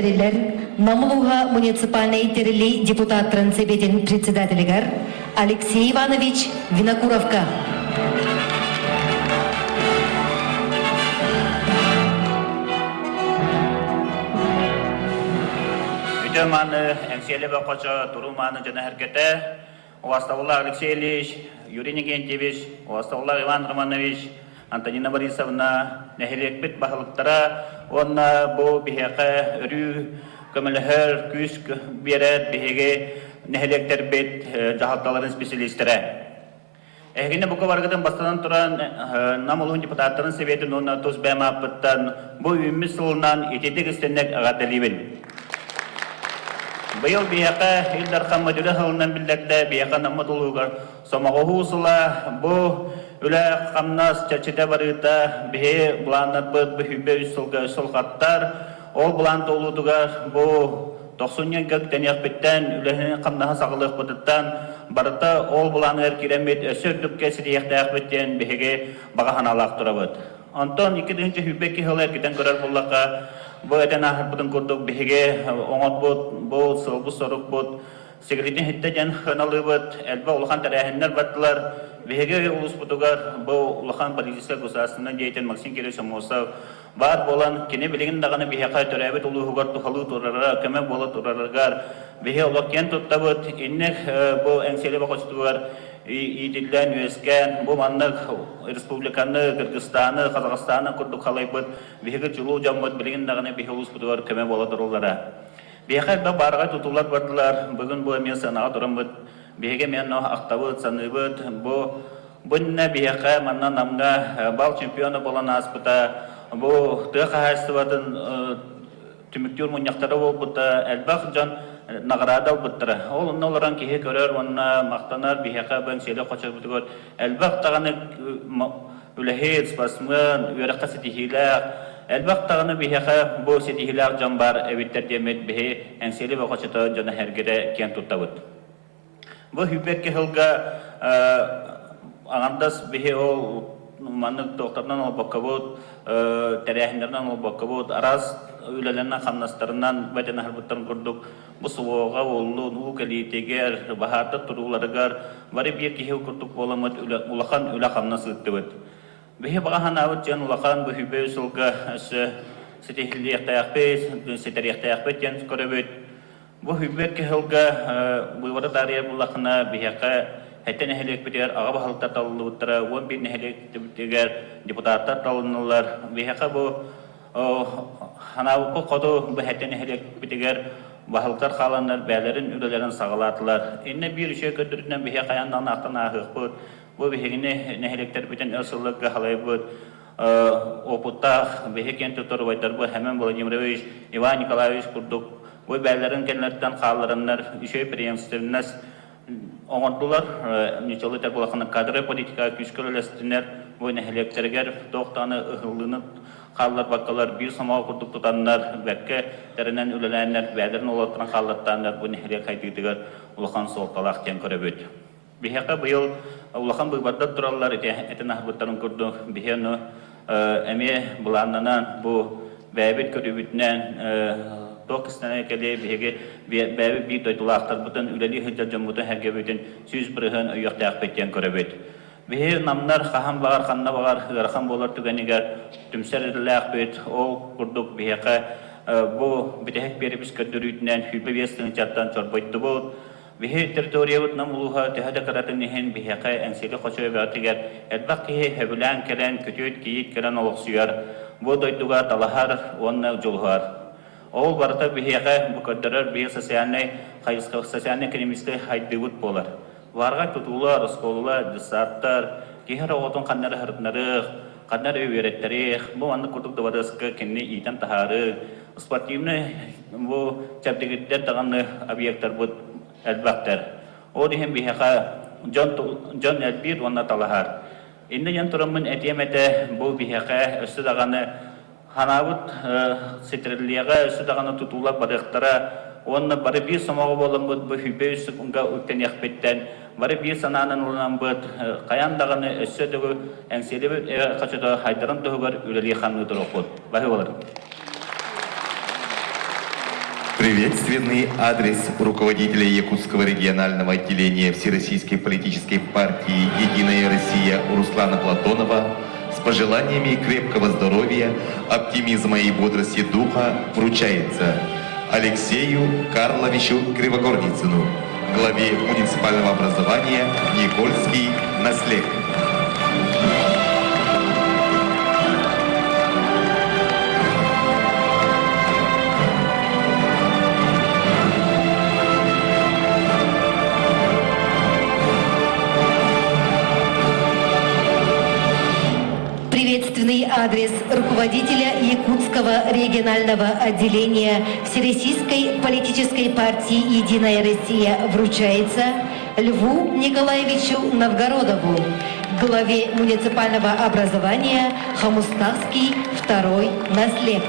берилер Намулуга муниципальный терили депутаттарын себетін председателігер Алексей Иванович Винокуровка. Маны әңселі бақача тұруманы жана әркеті, Уаставулла Алексей Ильич, Юрий Никентьевич, Уаставулла Иван Романович, Антонина Борисовна, нәхелекпет бақылықтара, онна бұл бігеқі үрі көмілігір күз берет бігеге нәхелектер бет жағалталарын специалистері. Әгені бұқы барғыдың бастан тұран намылығын депутаттарын себетін оны тұз бәм апыттан бұл үміс сылынан ететік істенек ағаталибін. Быйыл бияқа илдархан мөдүле хылынан билдерде бияқа намматулугар сомағығы ұсыла бұ үлі қамнас чачыда барыта бие бұланат бұд бүхібе үсілгі үсілғаттар ол бұлан толудугар бұ 90 гектен яқпеттен үліхінің қамнаға сағылық бұдыттан барыта ол бұланы әркеремет өсірдікке сірияқта яқпеттен бігеге бағахан алақ тұрабыд. Антон 2-ші хүбекке хыл әркетен көрер бұллаққа bu eden ahır budun kurduk bihige oğut bu sılbı soruk bud sigaretin hitte jan hanalı bud elba ulakan tarahenler battılar bihige ulus budugar bu ulakan parizisel gusasından jeyten Maksim Kireşim olsa var bolan kine biligin dağını bihaka törabet ulu hugar tuhalı turarara keme bola turarargar bihe ulakken tutta bud innek bu engseli bakıştıgar İdilden, Üyesken, bu manlık Respublikanı, Kırgızistan'ı, Kazakistan'ı kurduk halayıbıd. Bihege çuluğu camıd, bilgin dağını bihe ulus budugar köme bola dururlara. Bihege da bargay tutular bardılar. Bugün bu emeğe sanağa duramıd. Bihege men aktabıd, sanıbıd. Bununla bihege manna namga bal çempiyonu bolan aspıta. Bu tığ kahayısıvadın tümüktür munyakları olbıta. Elbaq can nagradal bıttırı. Ol olaran kihe görür, ona maqtanar, biheka ben şeyle koçar bıtıgör. Elbaq tağını ülehe, spasmın, üyerekka setihiler. Elbaq tağını biheka bu setihiler can bar, evitler demet bihe, enseli ve koçata cana hergere kent tutabıd. Bu hübbekke hılga ağandas bihe o manık doktordan ol bakabud, terehinlerden ol bakabud, araz ülelerinden kamnaslarından veden harbutların kurduk. Bu soğuğa oğlu, nu kaliteger, baharda turularıgar, bari bir kihe kurduk olamad, ulakan üle kamnası ıttıbıd. Bihe bağahan avut can ulakan bu hübbe usulga setihli yaktayakbet, seteri yaktayakbet yan korabet. Bu hübbe kehilga bu vada tariye bulakana biheka hette nehelek biter, ağa bahalıkta talını bıttıra, 11 nehelek biter, deputatlar talınırlar. Biheka bu hanavukku kodu bu hette nehelek biter, bahalıklar kalanlar, beylerin ülelerin sağalatılar. İnne bir şey kötüründen biheka yandan aktan ahık bud. Bu bihegine nehelekler biten ısırlıkka halay bud. Oputta biheken tutur vaytar bu hemen Vladimirovich Ivan Nikolaevich kurduk. Bu beylerin kendilerden kalanlar, işe priyemsizleriniz oğurdular. Niçoğlu terbulakını kadre politika güçkölelestinler. Bu nehelekterger doğtanı ıhıllığını kallar bakkalar bir sama kurduk tutanlar. Bekke terinen ülelenler, beylerin olattıran kallattanlar. Bu nehelek haydidigar ulakan soğukalak ten köreböt. Biheka bu yıl ulakan bu bardak durallar eten ahbutların kurdu. Bihenu eme bulanlanan bu beybet körübütünen Dokistana kele bihege bebe bir toytulaktar butun üleli hıcacım butun herge bütün süz bırıhın öyyaktayak betten körebet. Bihe namlar kaham bağar, kanna bağar, hırakam bolar tüganigar tümser edilayak bet, o kurduk biheke bu bitehek beri biz kördürüytünen hülbe biyastığın çattan çorbaytı bu. Bihe teritoriyavut namuluha tehade karatın nihin biheke enseli koşuya beatigar elbaq kihe hebulan kelen, kötüyt kiyit kelen oluksuyar. Bu doytuga talahar, onna julhar. Ол барыта бихеға бұқыдырыр бейі социальный экономисті хайдығыт болар. Варға тұтулар, ұсколылар, десаттар, кейхер оғытын қаннары хыртнарық, қаннары өйереттарық, бұл анды күрдік дұвадысқы кенне ийтан тахары, спортивны бұл чәптігіттер тағанны объекттар бұд әлбақтар. О дейін бихеға жон әлбір онна талахар. Енді жан тұрымын әтеметі бұл бихеға өсі тағаны Hanavut setreliyaga südağını tutulak barıqtara, onu barı bir samağı bolan bud, bu hübe üsük unga ülten yakbetten, barı bir sananın olan bud, kayan dağını ösü dögü, enseli bud, kaçıda haydarın dögü bar, üleli xanlı duruk bud. Bahi olarım. Приветственный адрес руководителя Якутского регионального отделения Всероссийской политической партии «Единая Россия» Руслана Платонова с пожеланиями крепкого здоровья, оптимизма и бодрости духа вручается Алексею Карловичу Кривогорницыну, главе муниципального образования Никольский наслед. Приветственный адрес руководителя Якутского регионального отделения Всероссийской политической партии «Единая Россия» вручается Льву Николаевичу Новгородову, главе муниципального образования Хамуставский второй наслед.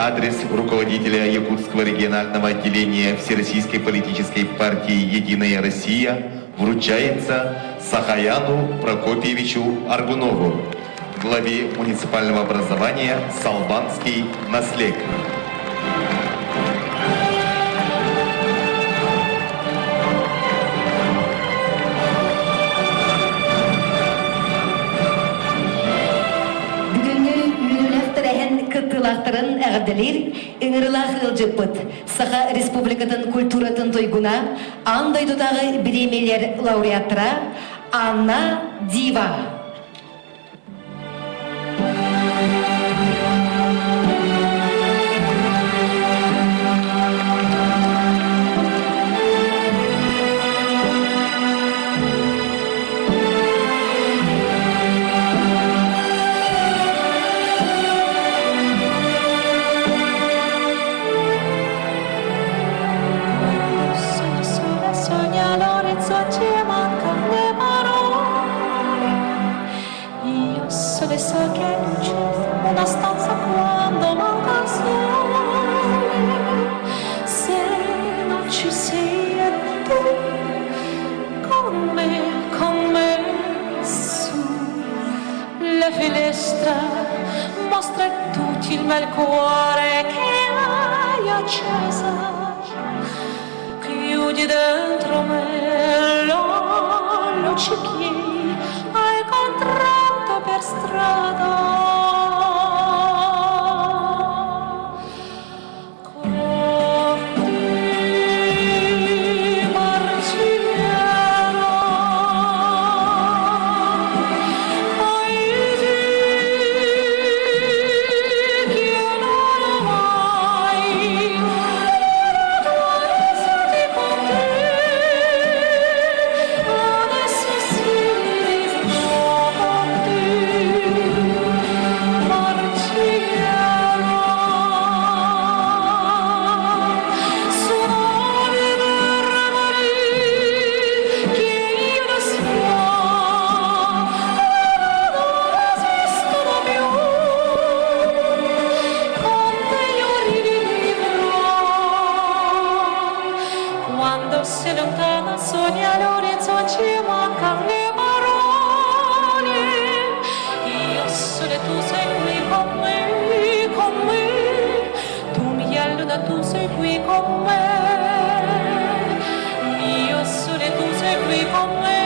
Адрес руководителя Якутского регионального отделения Всероссийской политической партии «Единая Россия» вручается Сахаяну Прокопьевичу Аргунову, главе муниципального образования Салбанский наслед. Кытылақтарын әғаделер, үңірлақ ғылжыппыт. Саха республикатын культуратын тойгуна, андайдудағы биремелер лауреаттыра Анна Дива. Una stanza quando manca il sole, se non ci sei tu con me su le finestre mostra tutto il bel cuore che hai accesa, chiudi dentro me la luce che hai contratto per strada. Se lontana sogna l'orizzonte mancano le parole, io sono e tu sei qui con me, tu mi alluna, tu sei qui con me, io sono e tu sei qui con me.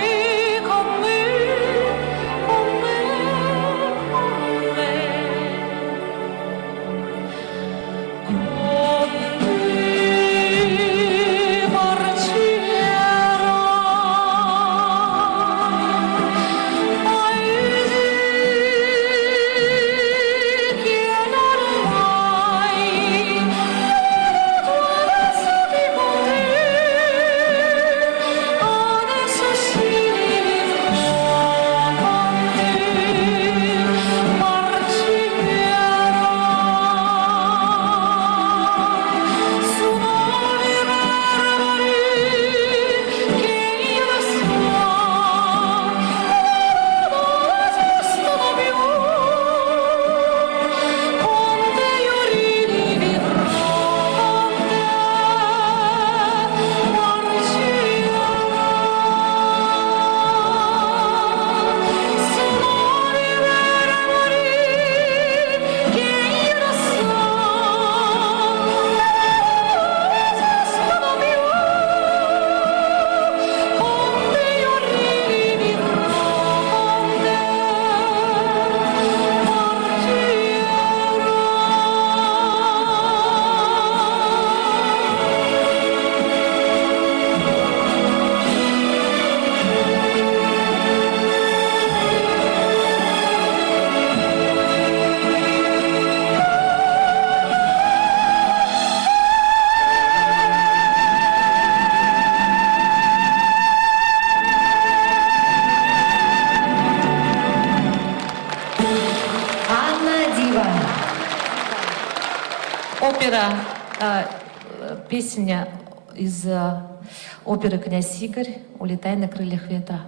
опера, песня из оперы «Князь Игорь» «Улетай на крыльях ветра».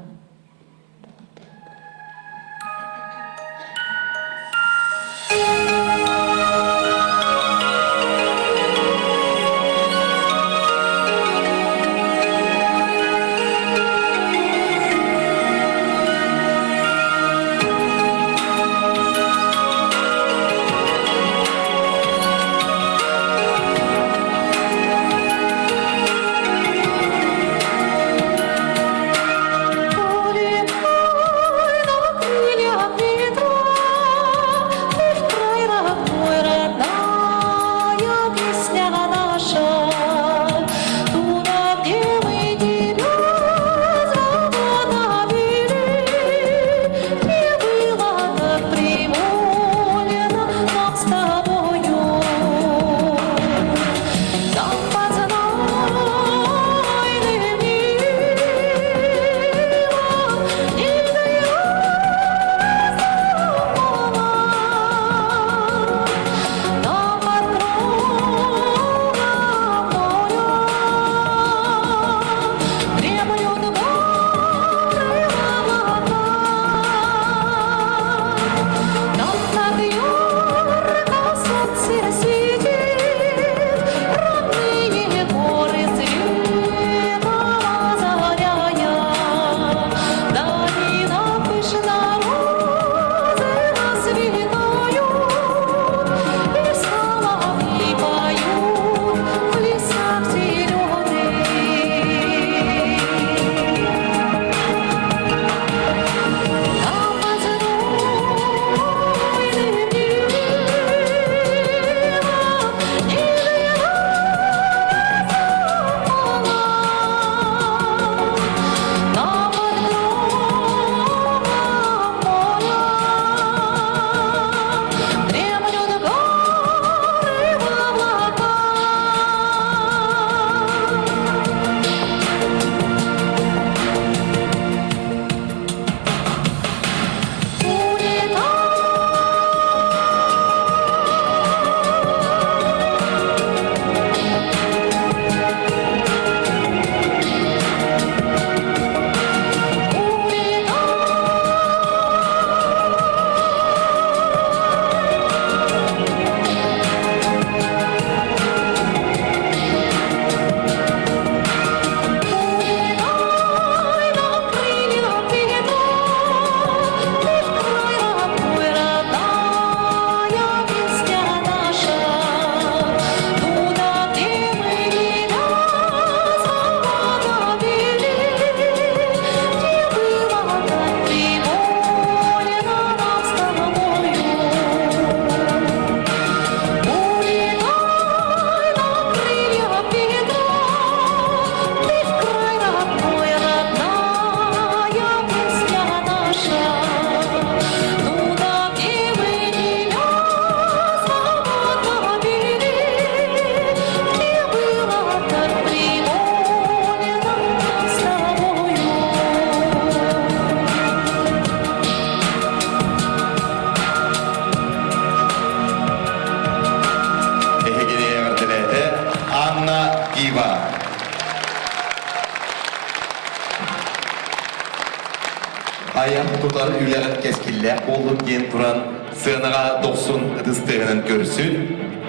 Аян тутар үләгән кескилләр булып ген туран сынаға 90 ыдыстыгынан көрсүн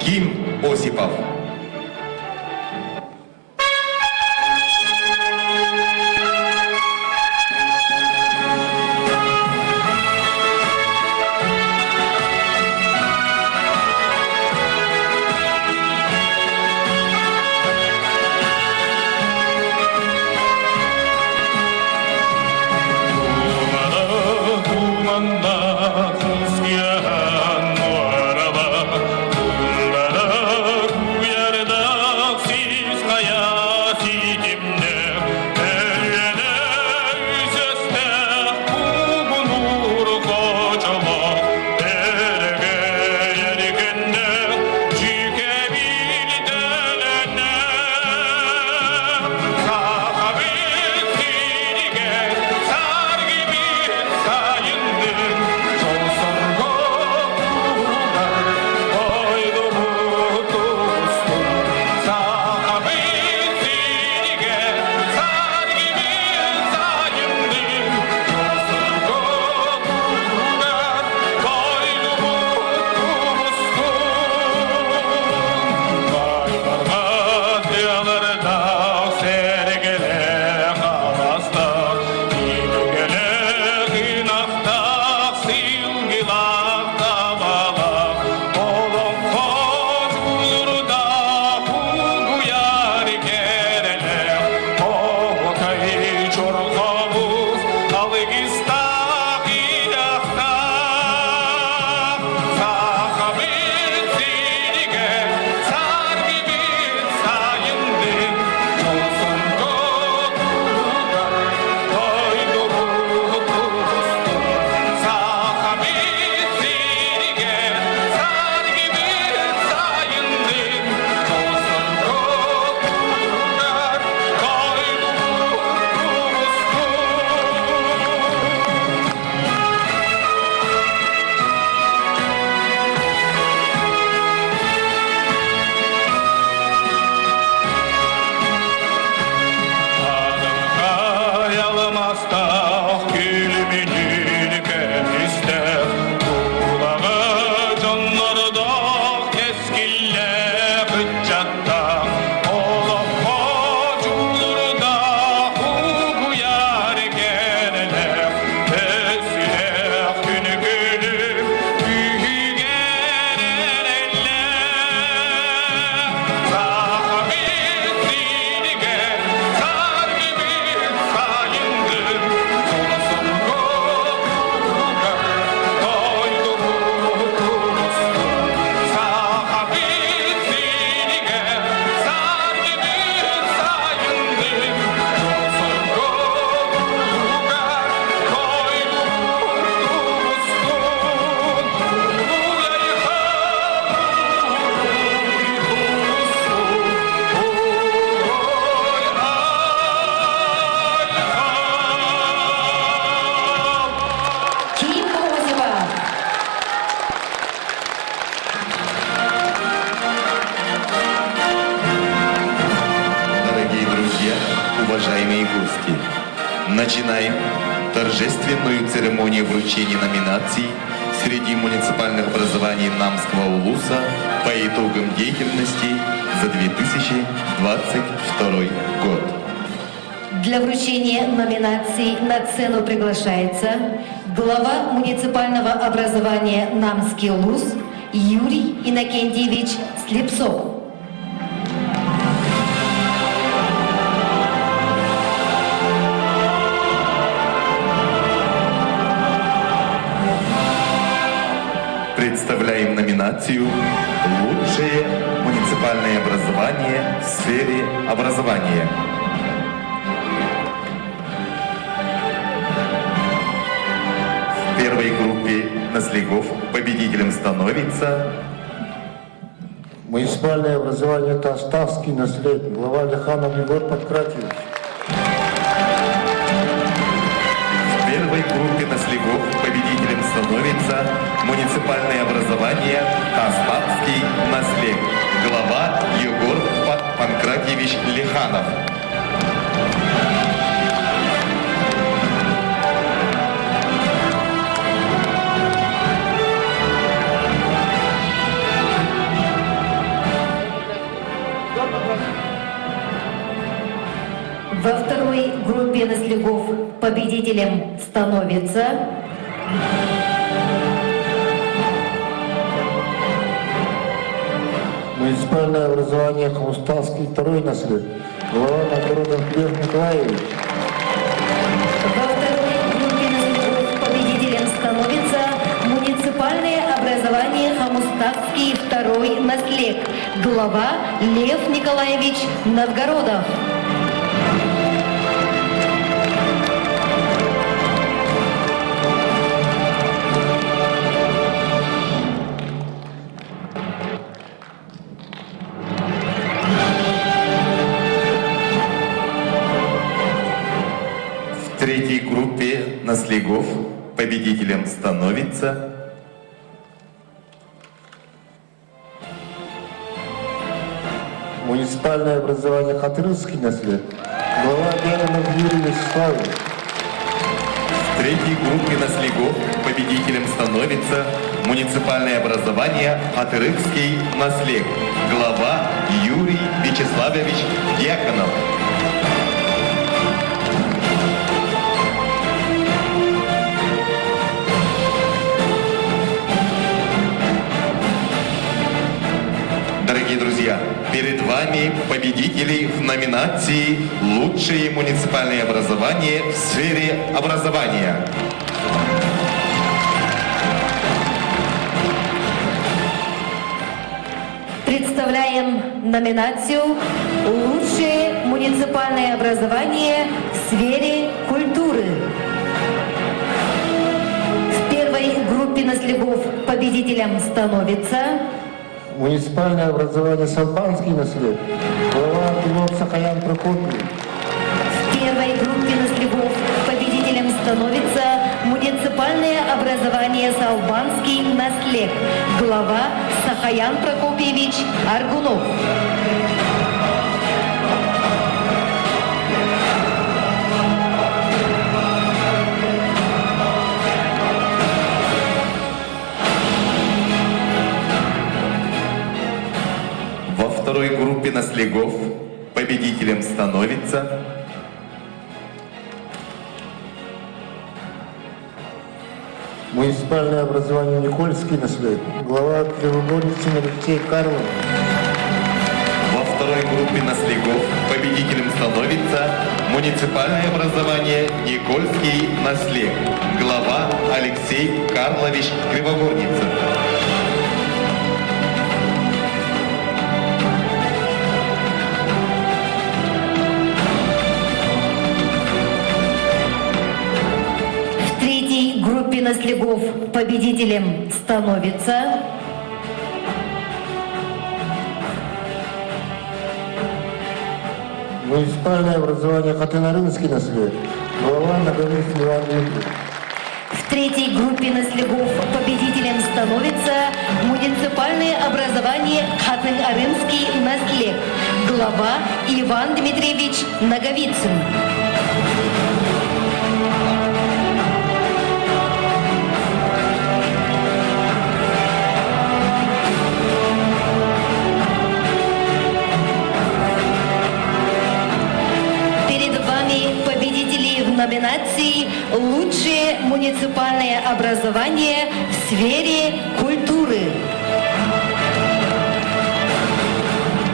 Ким Осипов. чорхобуз, алыгистах иахта. Сахабир тириге, цар гибир сайынды, жолсын көтудар, тойду бұтустун. Сахабир тириге, цар гибир сайынды, жолсын көтудар, тойду Аялмастақ келменен кәместі, Құлағы жонлардақ кескілі күтчаттақ, Олыққа жулырдақ ұғыяр кәрілік, Тәсілек күні күліп күйгенен әлі. Сахабир тириге, цар гибир сайынды, жолсын көтудар, тойду бұтустун. Сахабир тириге, цар гибир сайынды, жолсын көтудар, тойду Ким Осипа. Дорогие друзья, уважаемые гости, начинаем торжественную церемонию вручения номинаций среди муниципальных образований Намского улуса по итогам деятельности за 2022 год. Для вручения номинаций на сцену приглашается глава муниципального образования Намский улус Юрий Иннокентьевич Слепцов. Представляем номинацию «Лучшее муниципальное образование в сфере образования». В первой группе наследников победителем становится Муниципальное образование Таставский наследник, глава Лиханов Егор Подкратьевич. В первой группе наследников победителем становится муниципальное образование Таставский наследник, глава Егор Панкратьевич Лиханов. Во второй группе наследников победителем становится Муниципальное образование Хомуставский второй наследник, глава Новгородов Лев Николаевич. Во второй группе наследников победителем становится муниципальное образование Хомуставский второй наследник, глава Лев Николаевич Новгородов. В третьей группе наследников победителем становится Муниципальное образование Хатырский наследник, глава Беринов Юрий Вячеславович. в третьей группе наследников победителем становится муниципальное образование Атырыкский наследник, глава Юрий Вячеславович Дьяконов. Дорогие друзья, перед вами вами победителей в номинации «Лучшее муниципальное образование в сфере образования». Представляем номинацию «Лучшее муниципальное образование в сфере культуры». В первой группе наследников победителем становится Муниципальное образование Салбанский наслед. Глава Пилот Сахаян Прокопьевич. В первой группе наследников победителем становится муниципальное образование Салбанский наслед. Глава Сахаян Прокопьевич Аргунов. Во второй группе наследников победителем становится Муниципальное образование Никольский наслед. Глава Кривогорницы Алексей Карлов. Во второй группе наследников победителем становится муниципальное образование Никольский наслед. Глава Алексей Карлович Кривогорница. В третьей группе наследников победителем становится Муниципальное образование Хатынарынский наслед. Глава Наговицын Иван Викторович. В третьей группе наследников победителем становится муниципальное образование Хатын-Арынский наслед. Глава Иван Дмитриевич Наговицын. Перед вами победители в номинации «Лучшее муниципальное образование в сфере культуры».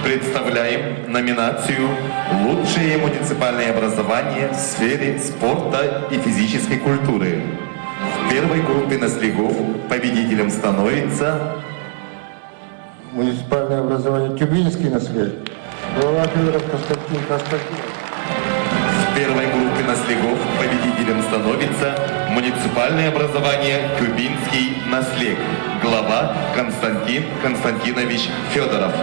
Представляем номинацию «Лучшее муниципальное образование в сфере спорта и физической культуры». В первой группе наследников победителем становится Муниципальное образование Тюбинский наслед. Глава Федоров Константин Константинов. В первой группе наследников победителем становится муниципальное образование Кубинский наслед. Глава Константин Константинович Федоров.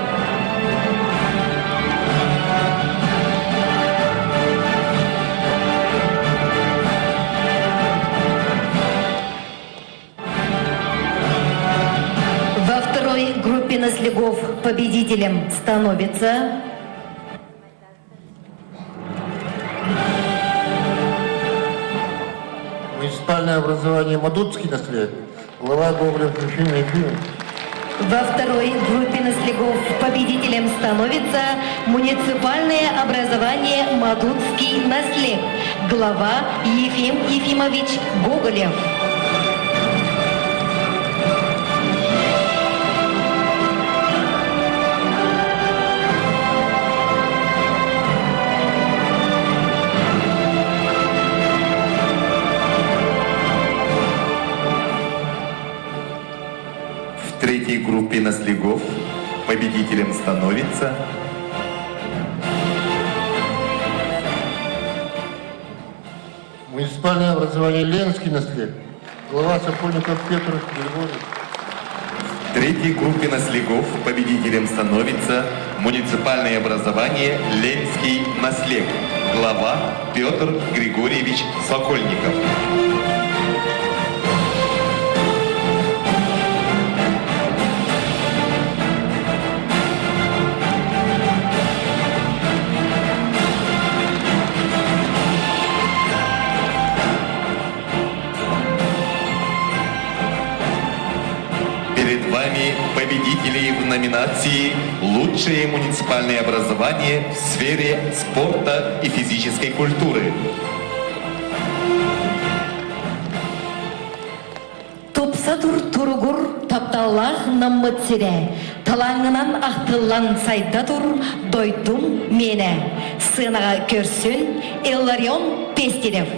Во второй группе наследников победителем становится Муниципальное образование Мадутский наслед. Глава Гоголев Ефим Ефимович. Во второй группе наследников победителем становится муниципальное образование Мадутский наслед. Глава Ефим Ефимович Гоголев. В третьей группе наследников победителем становится Муниципальное образование Ленский наслед. Глава Сапольников Петр Григорьевич. в третьей группе наследников победителем становится муниципальное образование Ленский наслед. Глава Петр Григорьевич Сокольников. Перед вами победители в номинации «Лучшее муниципальное образование в сфере спорта и физической культуры». Тупсадур туругур тапталлах наммытсире. Талаңынан ақтылан сайда тұр, дойдум мені. Сынаға көрсін, Илларион Пестедев.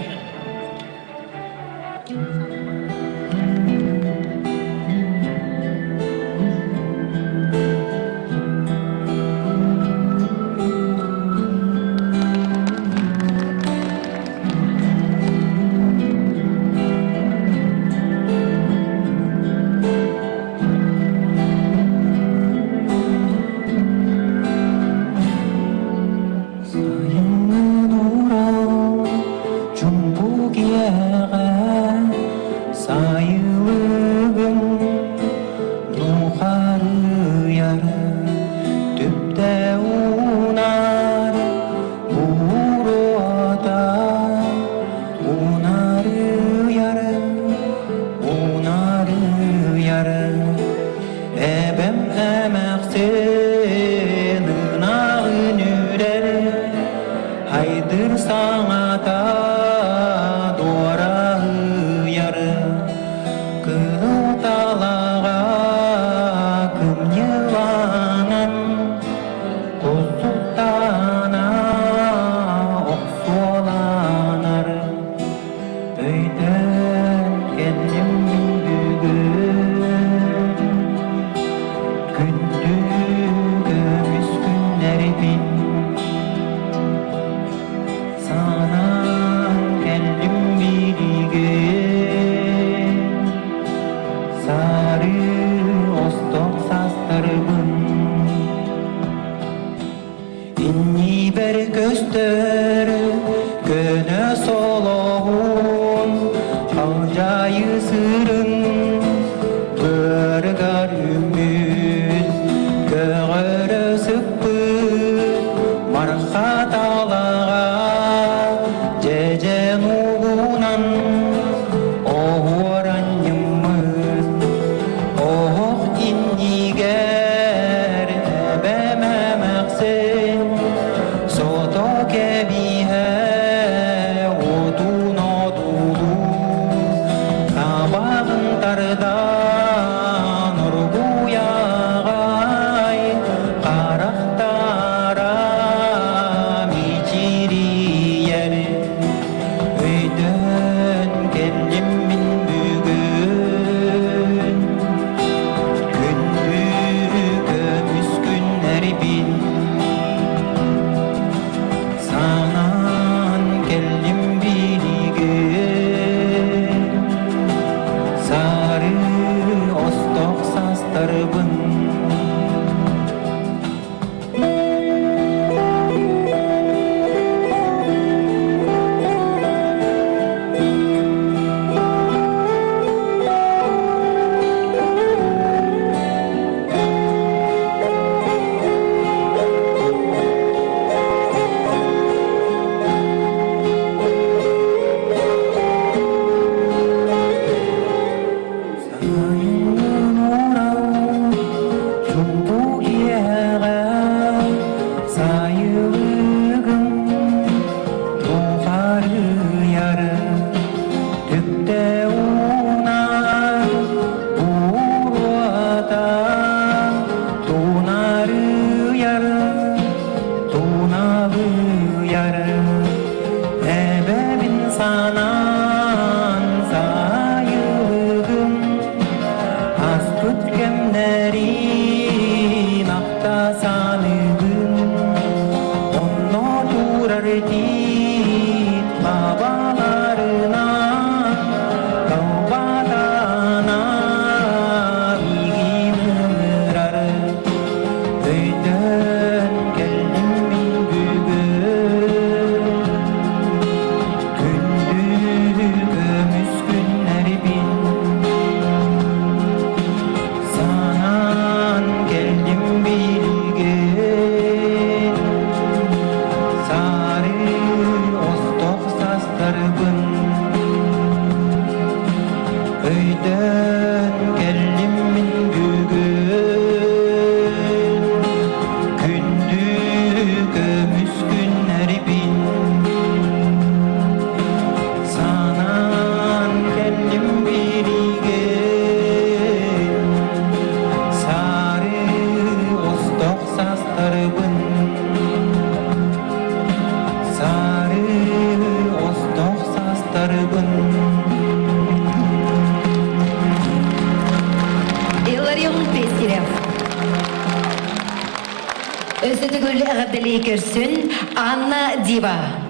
Деликерсүн Анна Дива.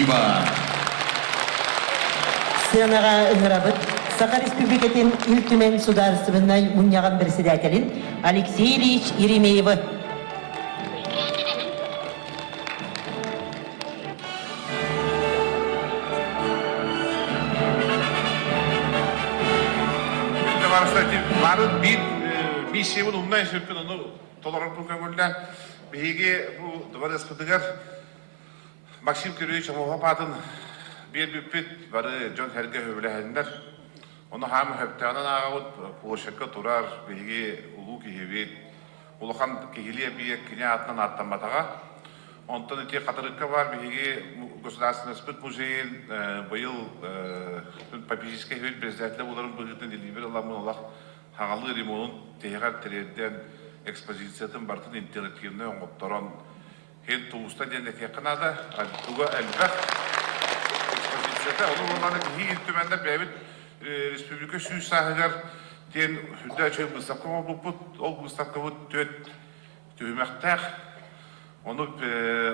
Алексеева. Сыанаға ыңырабыт Саха Республикатын Ил-Түмен Сударственной Уньяган председателин Алексей Ильич Еремеева. Бары бит миссиябын умнай сөппен оны толарып көңілден бейге бұл дворецкідігер Максим Кириллович Амуға патын бет бары Джон Херге хөбілі оны хамы хөптеғанан ағауыт площадка тұрар бейге ұлу кейбет ұлыған кейле бейек кене атынан аттанбатаға онтан өте қатырыққа бар бейге государственный спыт музейін бұйыл попизический хөбіл президентлі оларын бұғытын делибер аламын олақ хағалы ремонын тегар тереден экспозициятын бартын интерактивный оңғыттаран хен туғыста дендеке қынады туға әлбәқ экспозицията оны оланы кейі түмәнді бәбіт республика сүйіс сағығар ден хүлді әчөй бұстапқа ол бұстапқа бұд төт түймәқтәқ оны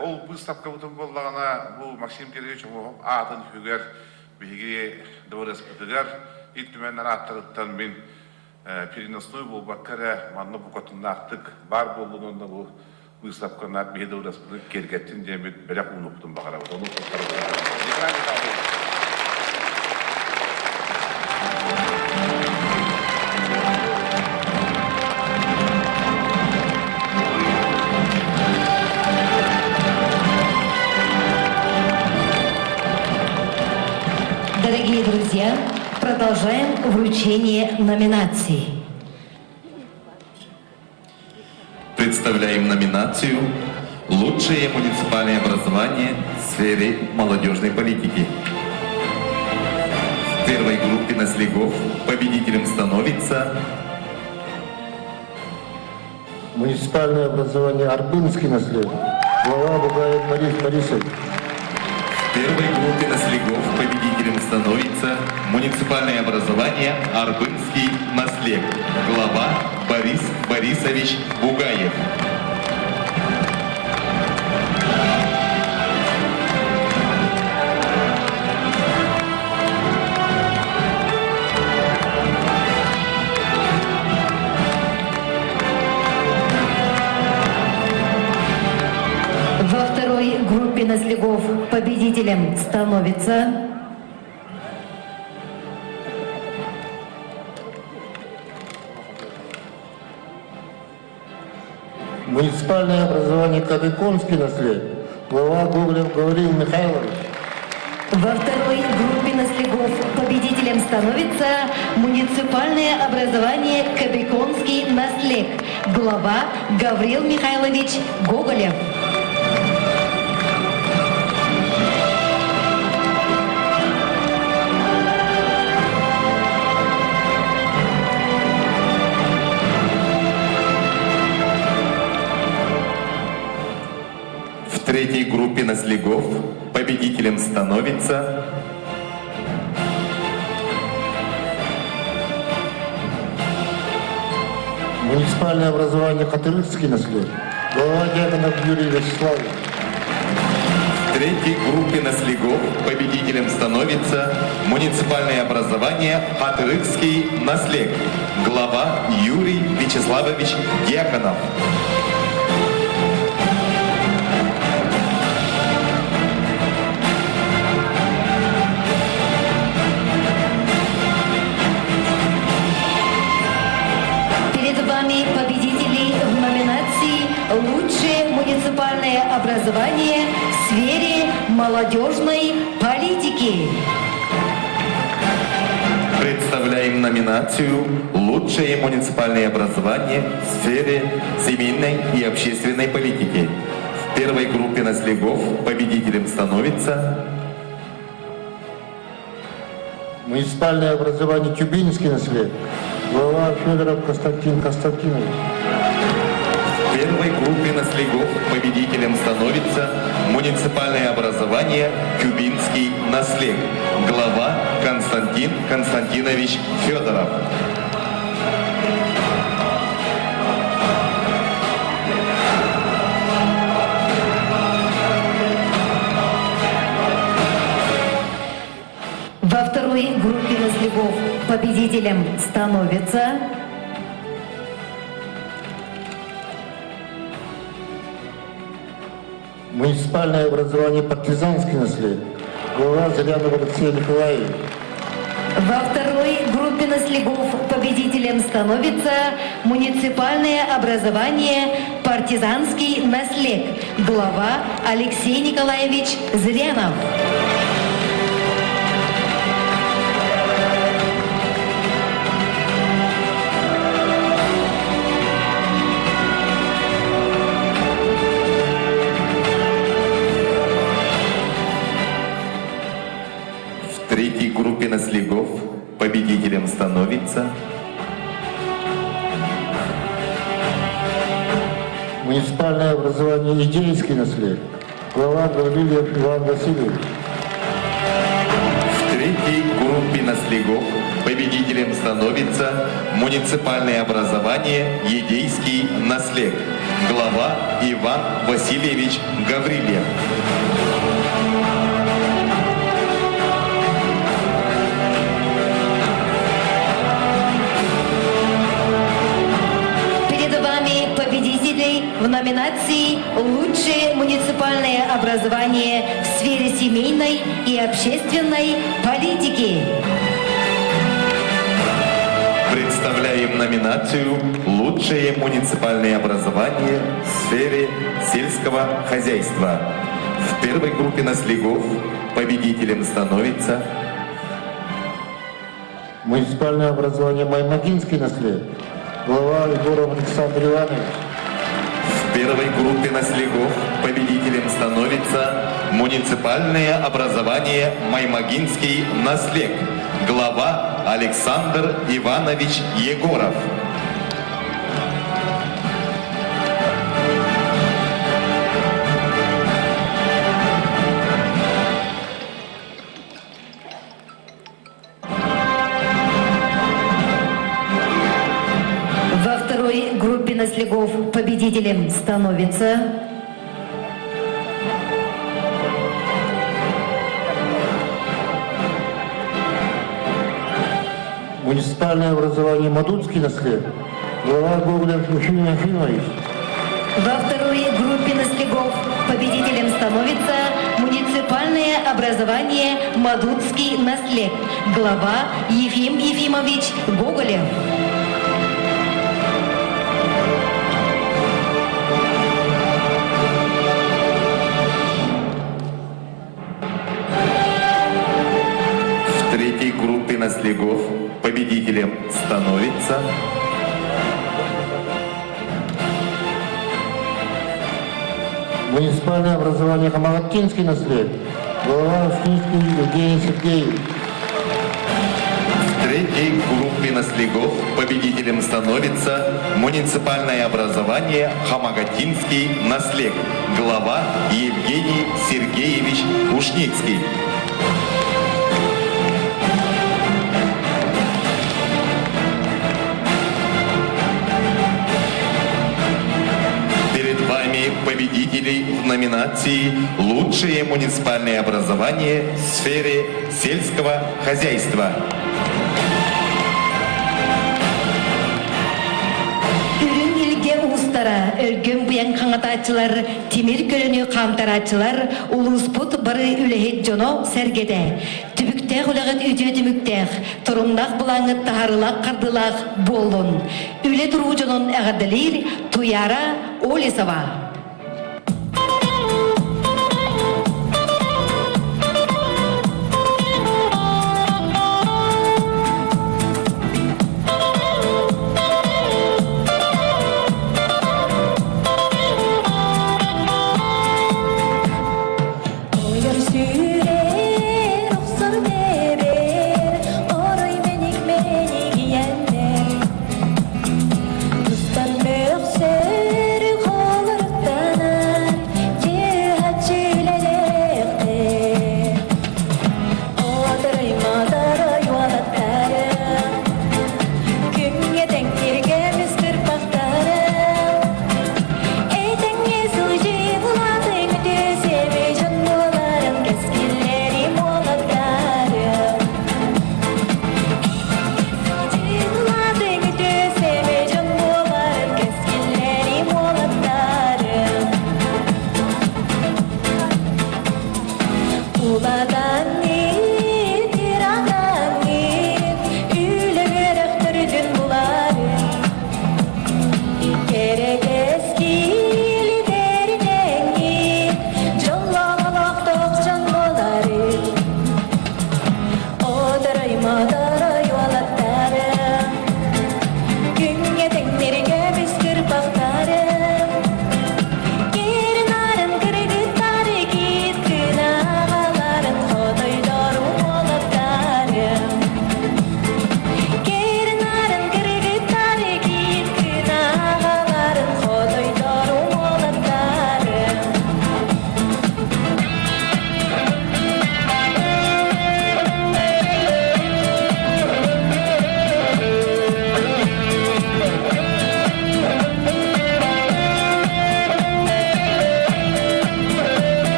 ол бұстапқа бұдың болағына бұл Максим Кириллович атын хүгер бейге дворец бұдығар ит-түмәннен аттырыттан мен переносной бұл баққара манны бұқытында ақтық бар болуында бұл выставкана бейді ұраспыны кергеттін демет бәләқ ұнықтың бағара. Дорогие друзья, продолжаем вручение номинаций. Представляем номинацию «Лучшее муниципальное образование в сфере молодежной политики». В первой группе наследников победителем становится Муниципальное образование Арбынский наследник. Глава Бугаев Борис Борисович. В первой группе наследников победителем становится муниципальное образование Арбынский наслед. Глава Борис Борисович Бугаев. Во второй группе наследников победителем становится Муниципальное образование Кадыконский наслед. Глава Гоголев Гавриил Михайлович. Во второй группе наследников победителем становится муниципальное образование Кобяконский наслед. Глава Гавриил Михайлович Гоголев. В третьей группе наследников победителем становится Муниципальное образование Катырыцкий наслед. Глава Дьяконов Юрий Вячеславович. в третьей группе наследников победителем становится муниципальное образование Хатырыкский наслед. Глава Юрий Вячеславович Дьяконов. Победителей в номинации «Лучшее муниципальное образование в сфере молодежной политики». Представляем номинацию «Лучшее муниципальное образование в сфере семейной и общественной политики». В первой группе наследников победителем становится Муниципальное образование Тюбинский наслед. Глава Федоров Константин Константинович. В первой группе наследников победителем становится муниципальное образование Кубинский наслед. Глава Константин Константинович Федоров. победителем становится Муниципальное образование «Партизанский наследие». Глава Зырянов Алексей Николаевич. во второй группе наследов победителем становится муниципальное образование «Партизанский наслед». Глава Алексей Николаевич Зырянов. В третьей группе наследов победителем становится Муниципальное образование «Идейский наслед». Глава Гаврилев Иван Васильевич. В третьей группе наследов победителем становится муниципальное образование «Едейский наслед». Глава Иван Васильевич Гаврилев. Перед вами победителей в номинации «Лучшее муниципальное образование в сфере семейной и общественной политики». Представляем номинацию «Лучшее муниципальное образование в сфере сельского хозяйства». В первой группе наследов победителем становится Муниципальное образование «Маймагинский наслед». Глава Егоров Александр Иванович. в первой группе наследов победителем становится муниципальное образование «Маймагинский наслед». Глава Александр Иванович Егоров. Во второй группе наследов победителем становится Муниципальное образование «Мадунский наслед». Глава Гоголев Ефим Ефимович. во второй группе наследов победителем становится муниципальное образование «Мадунский наслед». Глава Ефим Ефимович Гоголев. В третьей группе наследов победителем становится Муниципальное образование «Хамагаттинский наслед». Глава Уфтинский Евгений Сергеевич. в третьей группе наследов победителем становится муниципальное образование «Хамагатинский наслед». Глава Евгений Сергеевич Ушницкий. Перед вами победителей в номинации «Лучшее муниципальное образование в сфере сельского хозяйства». Үрүн илге устара, өлгөн буян каңатаачылар, тимир көлөнү камтараачылар, улуспут бары үлехет жоно сергеде. Түбүктех улегет үтү түмүктех, турумнах булаңыт тахарылак кардылак болун. Үле туруу жонон эгадылир, Туяра Олесова. Sen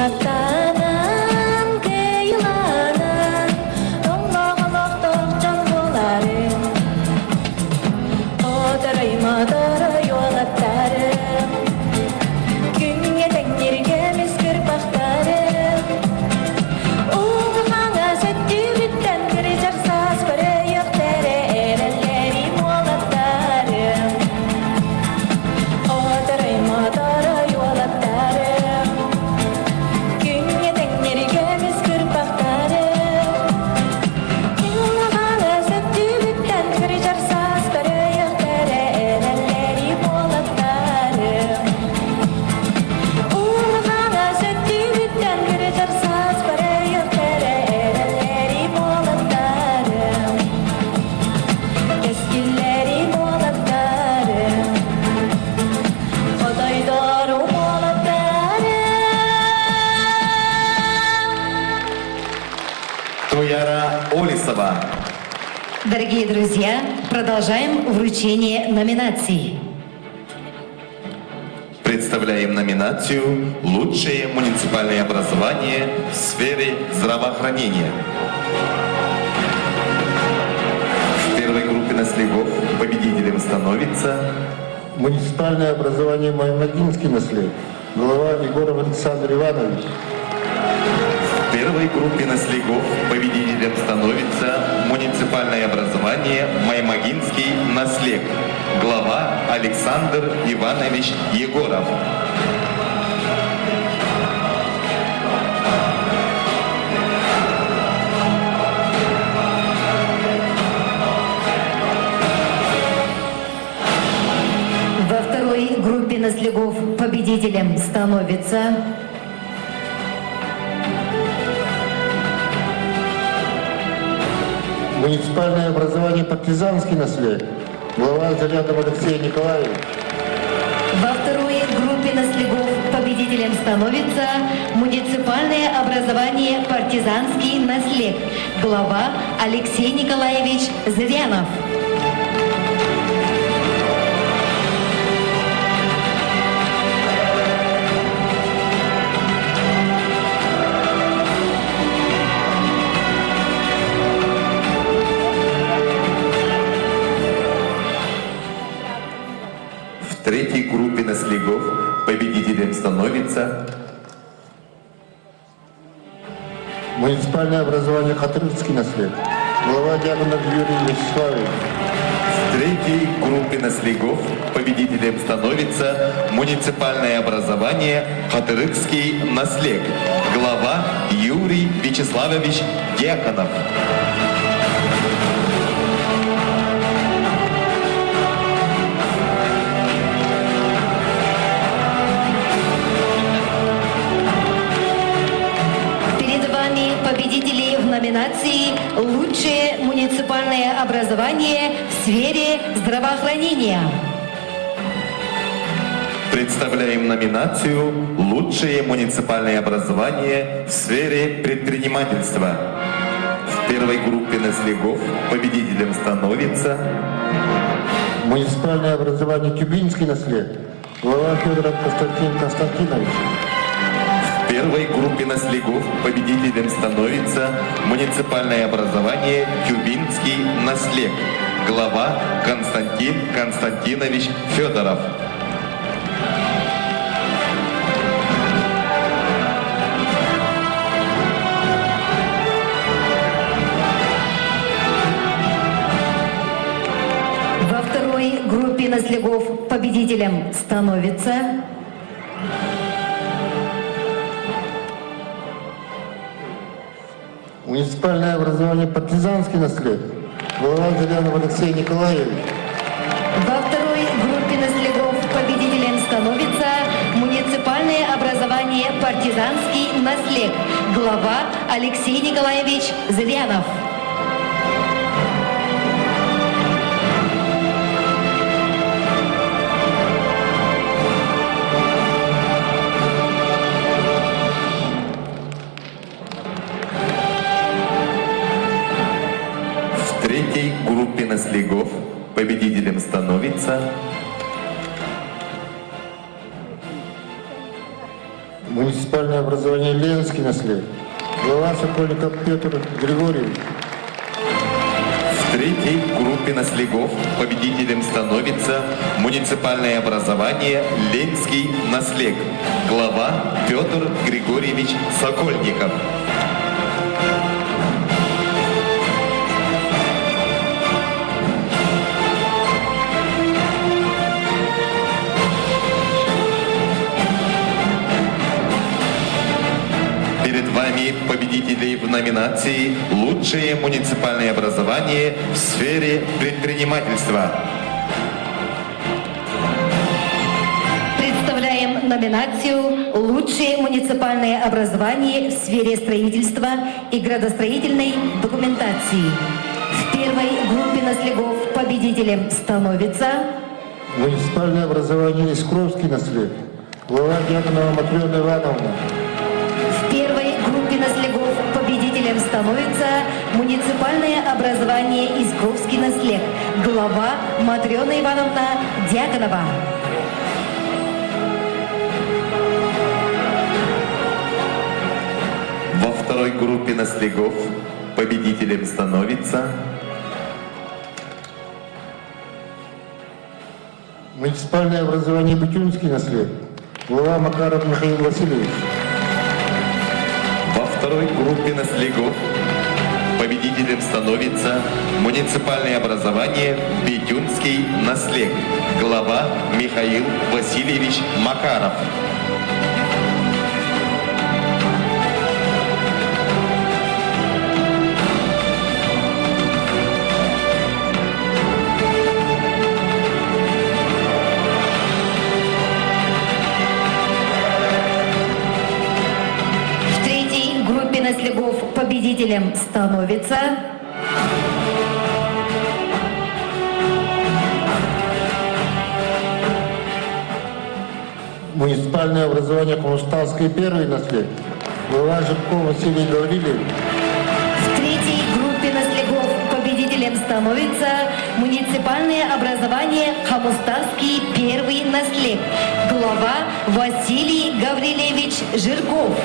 Саттанан кыйланан Тоңлоголоктор жан боларым Отараймадары юалаттарым Күнге тәңерге мискір бақтарым Уғаңа сөттүбіттен кірі жарсас көрі йоқтары әрәлләри молаттарым Отараймадары юалаттарым Күнге тәңерге мискір бақтарым Уғаңа сөттүбіттен кірі жарсас көрі йоқтары әрәлләри молаттарым Уғаңа сөттүбіттен кірі жарсас көрі йоқтары әрәлләри молаттарым Кескілләри молаттарым Құдайдары молаттарым Тояра Олисова. Дорогие друзья, продолжаем вручение номинаций. Представляем номинацию «Лучшее муниципальное образование в сфере здравоохранения». В первой группе наследников победителем становится Муниципальное образование Маймагинский наслед. Глава Егоров Александр Иванович. в первой группе наследников победителем становится муниципальное образование Маймагинский наслед. Глава Александр Иванович Егоров. Во второй группе наследников победителем становится Муниципальное образование Партизанский наслед. Глава Зарядов Алексей Николаевич. во второй группе наследников победителем становится муниципальное образование «Партизанский наслед». Глава Алексей Николаевич Зырянов. В третьей группе наследников победителем становится Муниципальное образование Хатырский наслед. Глава Дьяконов Юрий Вячеславович. в третьей группе наследников победителем становится муниципальное образование Хатырыкский наслед. Глава Юрий Вячеславович Дьяконов. Перед вами победители в номинации «Лучшее муниципальное образование в сфере здравоохранения». Представляем номинацию «Лучшее муниципальное образование в сфере предпринимательства». В первой группе наследников победителем становится Муниципальное образование Тюбинский наслед. Глава Федоров Константин Константинович. в первой группе наследников победителем становится муниципальное образование Тюбинский наслед. Глава Константин Константинович Федоров. Во второй группе наследников победителем становится Муниципальное образование Партизанский наслед. Глава Зарядов Алексей Николаевич. во второй группе наследников победителем становится муниципальное образование «Партизанский наслед». Глава Алексей Николаевич Зырянов. В третьей группе наследников победителем становится Муниципальное образование Ленский наслед. Глава Сокольников Петр Григорьевич. В третьей группе наследов победителем становится муниципальное образование Ленский наслед. Глава Петр Григорьевич Сокольников. Перед вами победители в номинации «Лучшее муниципальное образование в сфере предпринимательства». Представляем номинацию «Лучшее муниципальное образование в сфере строительства и градостроительной документации». В первой группе наследов победителем становится Муниципальное образование Искровский наслед. Глава Дьяконова Матрена Ивановна. В первой группе наследов победителем становится муниципальное образование Искровский наслед. Глава Матрена Ивановна Дьяконова. Во второй группе наследов победителем становится Муниципальное образование Бутюнский наслед. Глава Макаров Михаил Васильевич. во второй группе наследов победителем становится муниципальное образование Бетюнский наслед. Глава Михаил Васильевич Макаров. В третьей группе наследов победителем становится Муниципальное образование Комштанский первый наслед. Глава Жирков Василий Гаврилович. в третьей группе наследов победителем становится муниципальное образование Хамустарский первый наслед. Глава Василий Гаврилевич Жирков.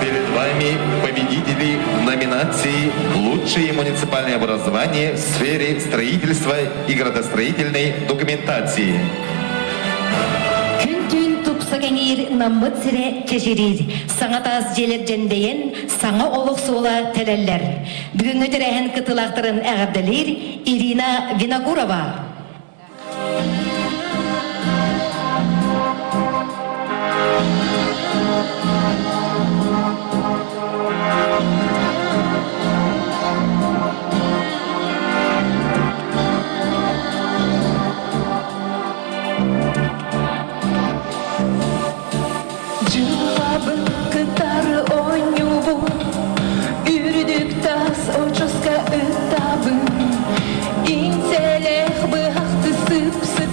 Перед вами победители в номинации «Лучшее муниципальное образование в сфере строительства и градостроительной документации». Күн-түн тупса кеңир наммыт сире кежирир. Саңа таз желер жендейен, саңа олық суыла тәләлләр. Бүгінгі тірәхін кытылақтырын әғарделер Ирина Винокурова. Жылабын кытары ойнюбу, үрдүк тас очоска ыттабын. Инселех быхты сып-сып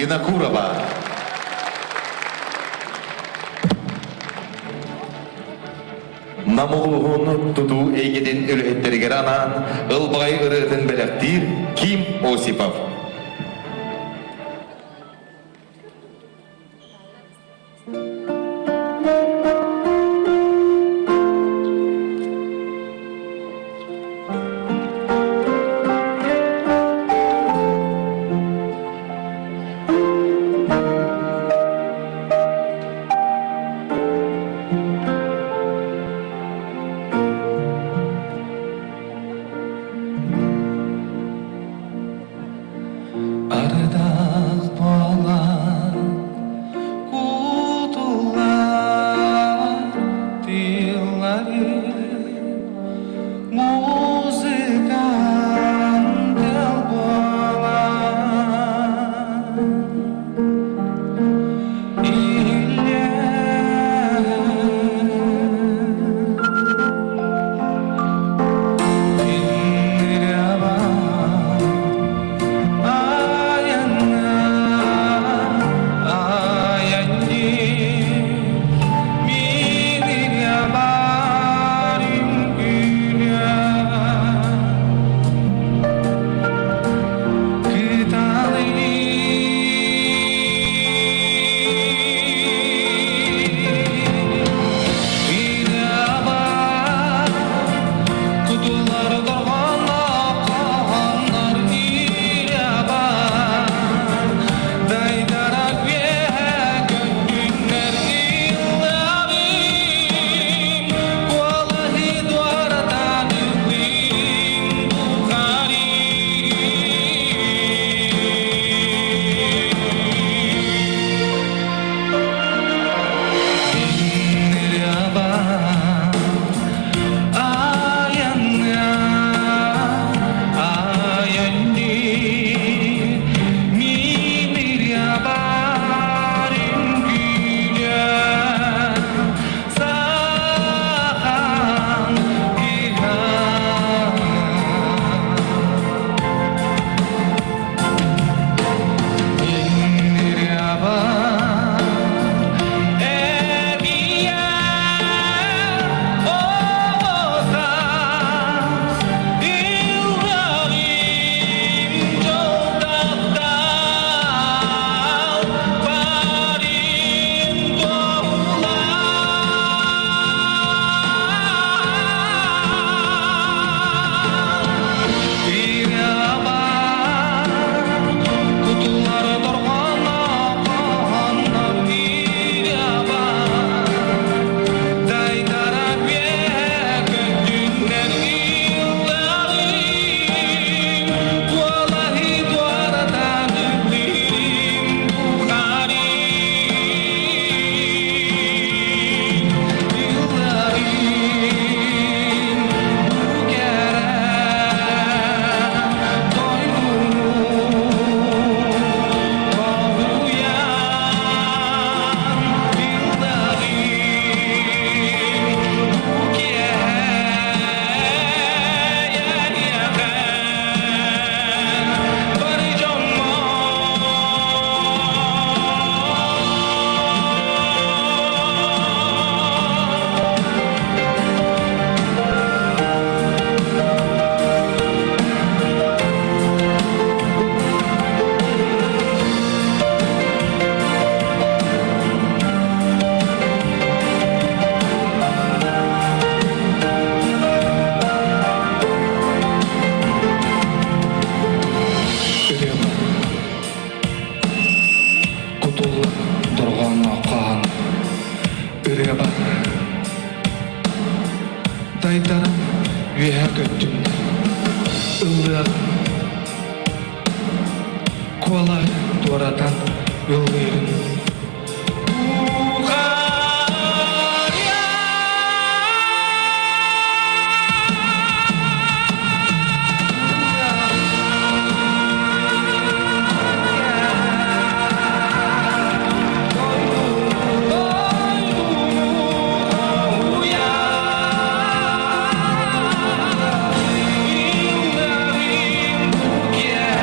Винокурова. Намулуғын тұту әйгеден үлеттергер анан, ылбай ұрытын бәләқтір Ким Осипов. Ардақ болар кутулар тиллари музыкан тел болар илле тинреба Daydarım veya göttüm ıllığa kolay doğradan yollayırım. Yeah.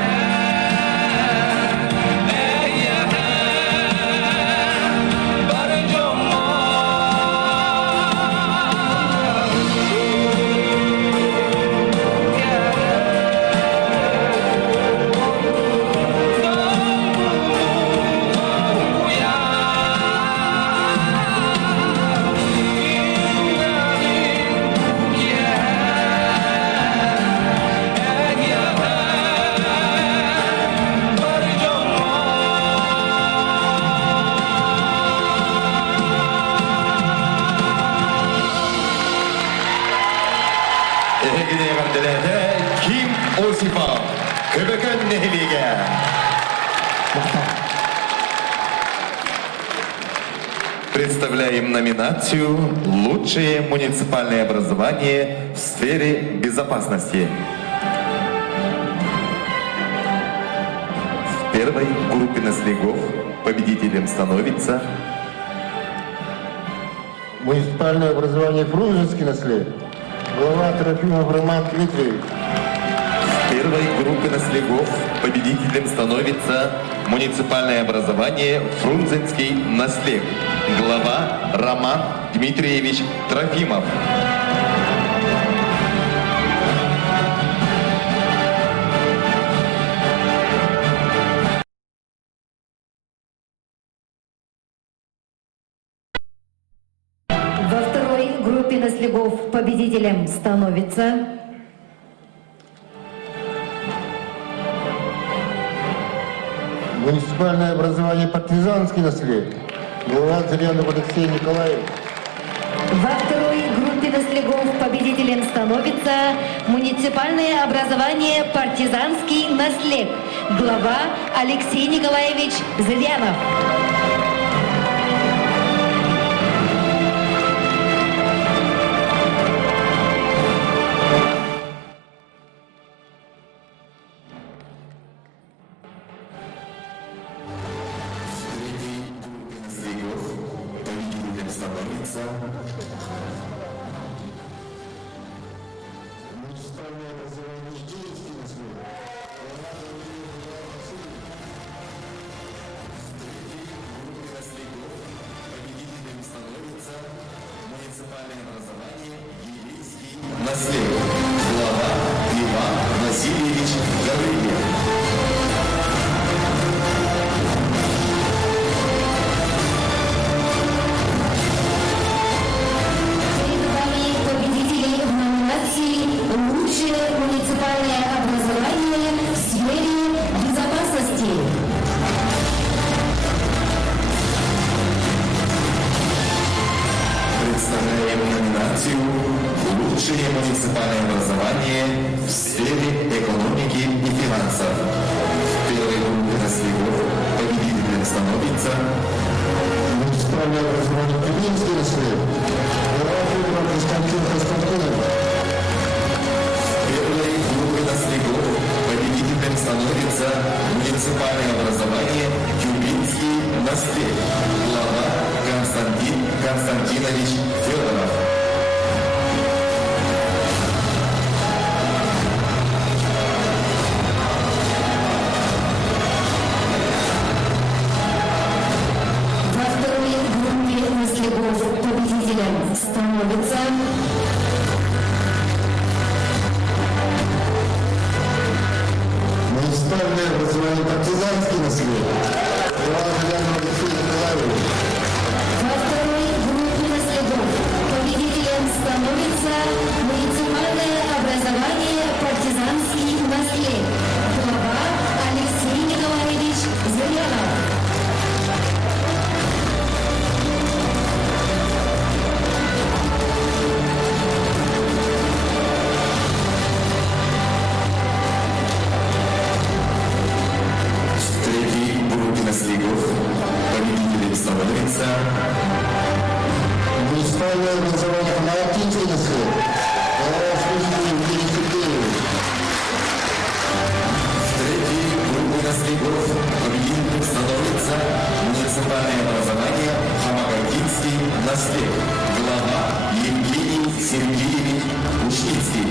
Көбөкөн нехилиге. Представляем номинацию «Лучшее муниципальное образование в сфере безопасности». В первой группе наследников победителем становится Муниципальное образование Фрунзенский наслед. Глава Трофимов Роман Дмитриевич. В первой группе наследников победителем становится муниципальное образование Фрунзенский наслед. Глава Роман Дмитриевич Трофимов. Во второй группе наследников победителем становится Муниципальное образование Партизанский наслед. Глава Зырянов Алексей Николаевич. Во второй группе наследников победителем становится муниципальное образование «Партизанский наслед». Глава Алексей Николаевич Зырянов. Победителем становится Муниципальное образование Киевский наслед. победителем становится муниципальное образование Елейский наслед. Глава Иван Васильевич Гаврилев. Перед вами победители в номинации «Лучшее муниципальное образование в сфере безопасности». Представляем номинацию «Лучшее муниципальное образование в сфере экономики и финансов». В первой группе наследников победителем становится Муниципальное образование Тюменский наслед. Глава Федоров Константин Константинович. В первой группе наследников победителем становится муниципальное образование Тюменский наслед. Глава Константин Константинович Федоров. Во второй группе наследников победителем становится Муниципальное образование Партизанский наслед. Глава Зырянов Алексей Николаевич. во второй группе наследников победителем становится муниципальное образование «Партизанский наслед». Глава Алексей Николаевич Зырянов. В третьей группе наследников победителем становится Муниципальное образование Малатинский наслед. Глава службы Евгений Сергеевич. В третьей группе наследников победителем становится муниципальное образование Хамагатинский наслед. Глава Евгений Сергеевич Ушницкий.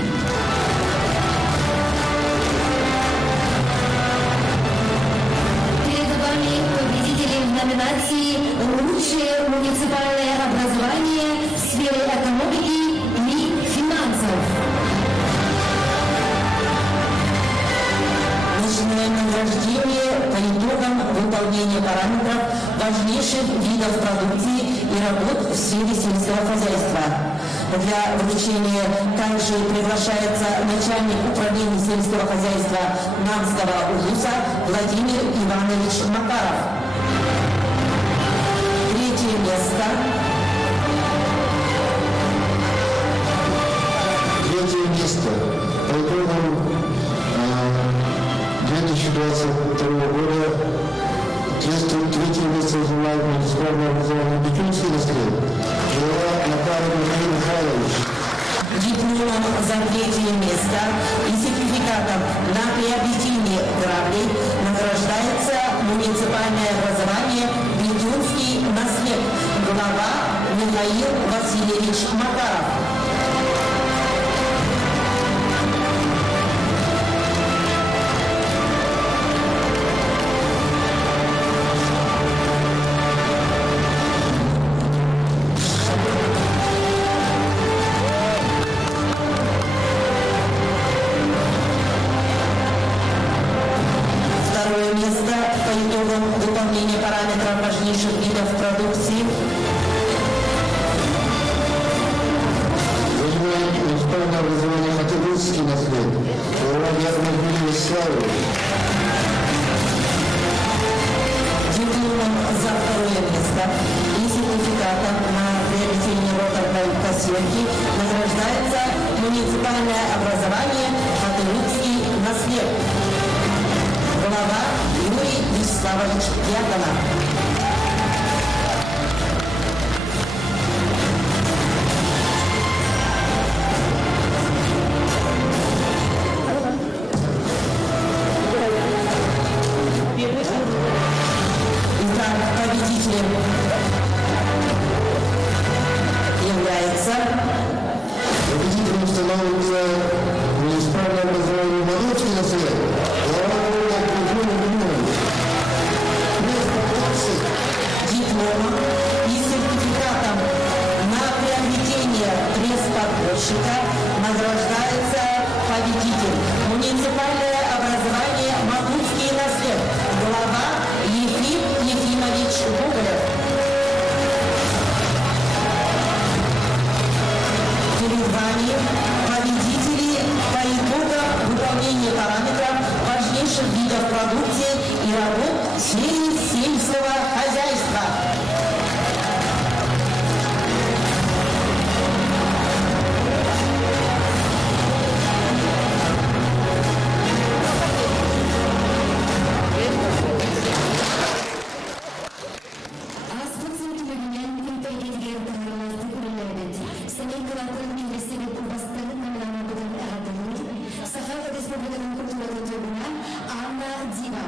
Перед вами победители в номинации «Лучшее муниципальное образование в сфере экономики и финансов». Начинаем награждение по итогам выполнения параметров важнейших видов продукции и работ в сфере сельского хозяйства. Для вручения также приглашается начальник управления сельского хозяйства Нанского УЗУСа Владимир Иванович Макаров. Третье место. Третье место. По итогам 2022 года третье место занимает муниципальное образование Бетюнский наслед. Жила Макаров Михаил Михайлович. Дипломом за третье место и сертификатом на приобретение граблей награждается муниципальное образование Бетюнский наслед. Глава Михаил Васильевич Макаров. Второе место по итогам выполнения параметров важнейших видов продукции Занимает муниципальное образование Хатыгульский наслед. Глава Ярмак Вячеславович. дипломом за второе место и сертификатом на приобретение роторной кассетки награждается муниципальное образование Хатыгульский наслед. Глава Юрий Вячеславович Дьяконов. Итак, победителем является Победителем становится муниципальное образование Мадовский наслед. Глава города Кузьмин Григорьевич. дипломом и сертификатом на приобретение пресс-подборщика награждается победитель. Муниципальное образование Магутский наслед. Глава Ефим Ефимович Гоголев. Перед вами победители по итогам выполнения параметров важнейших видов продукции и работ в сфере сельского хозяйства. Республиканың 4 Анна Дива.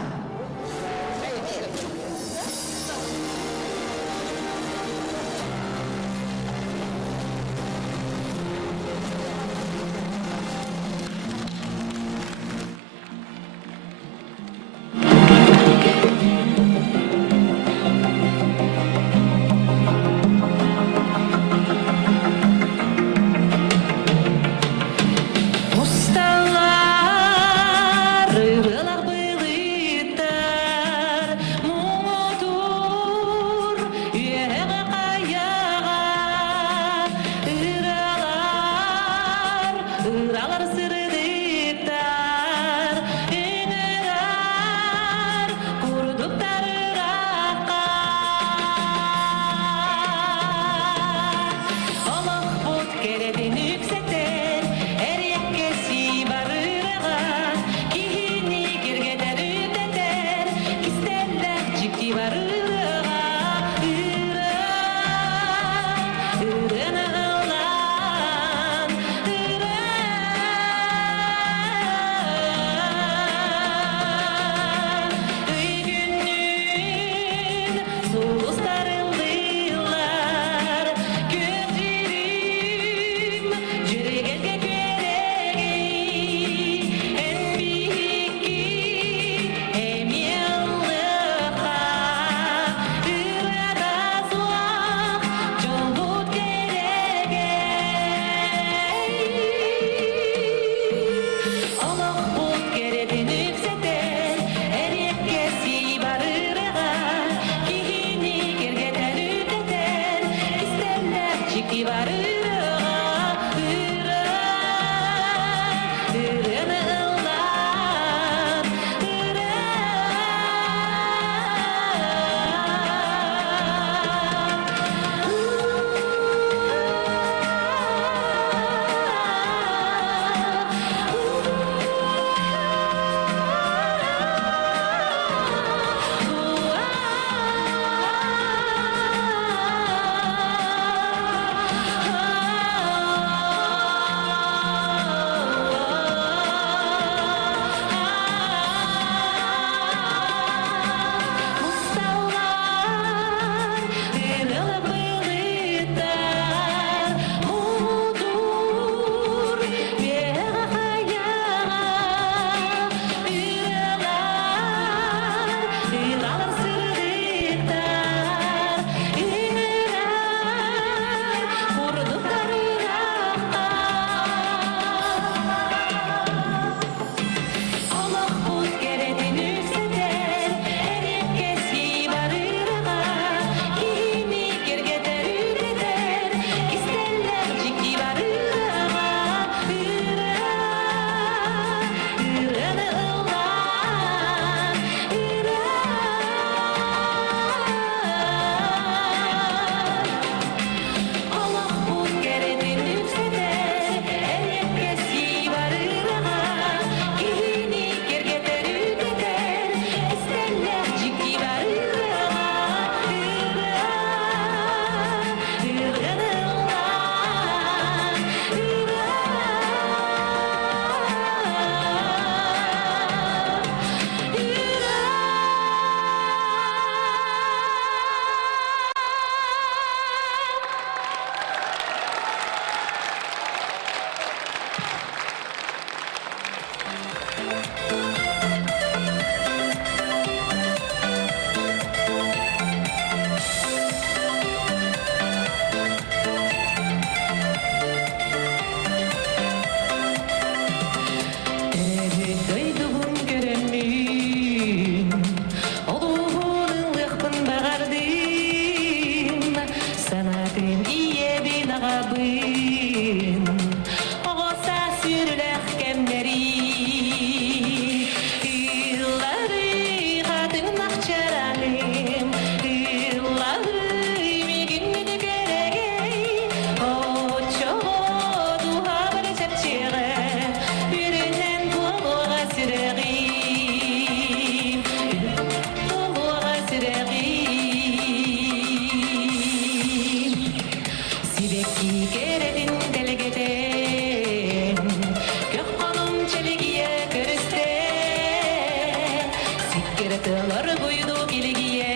тылар бойду келгие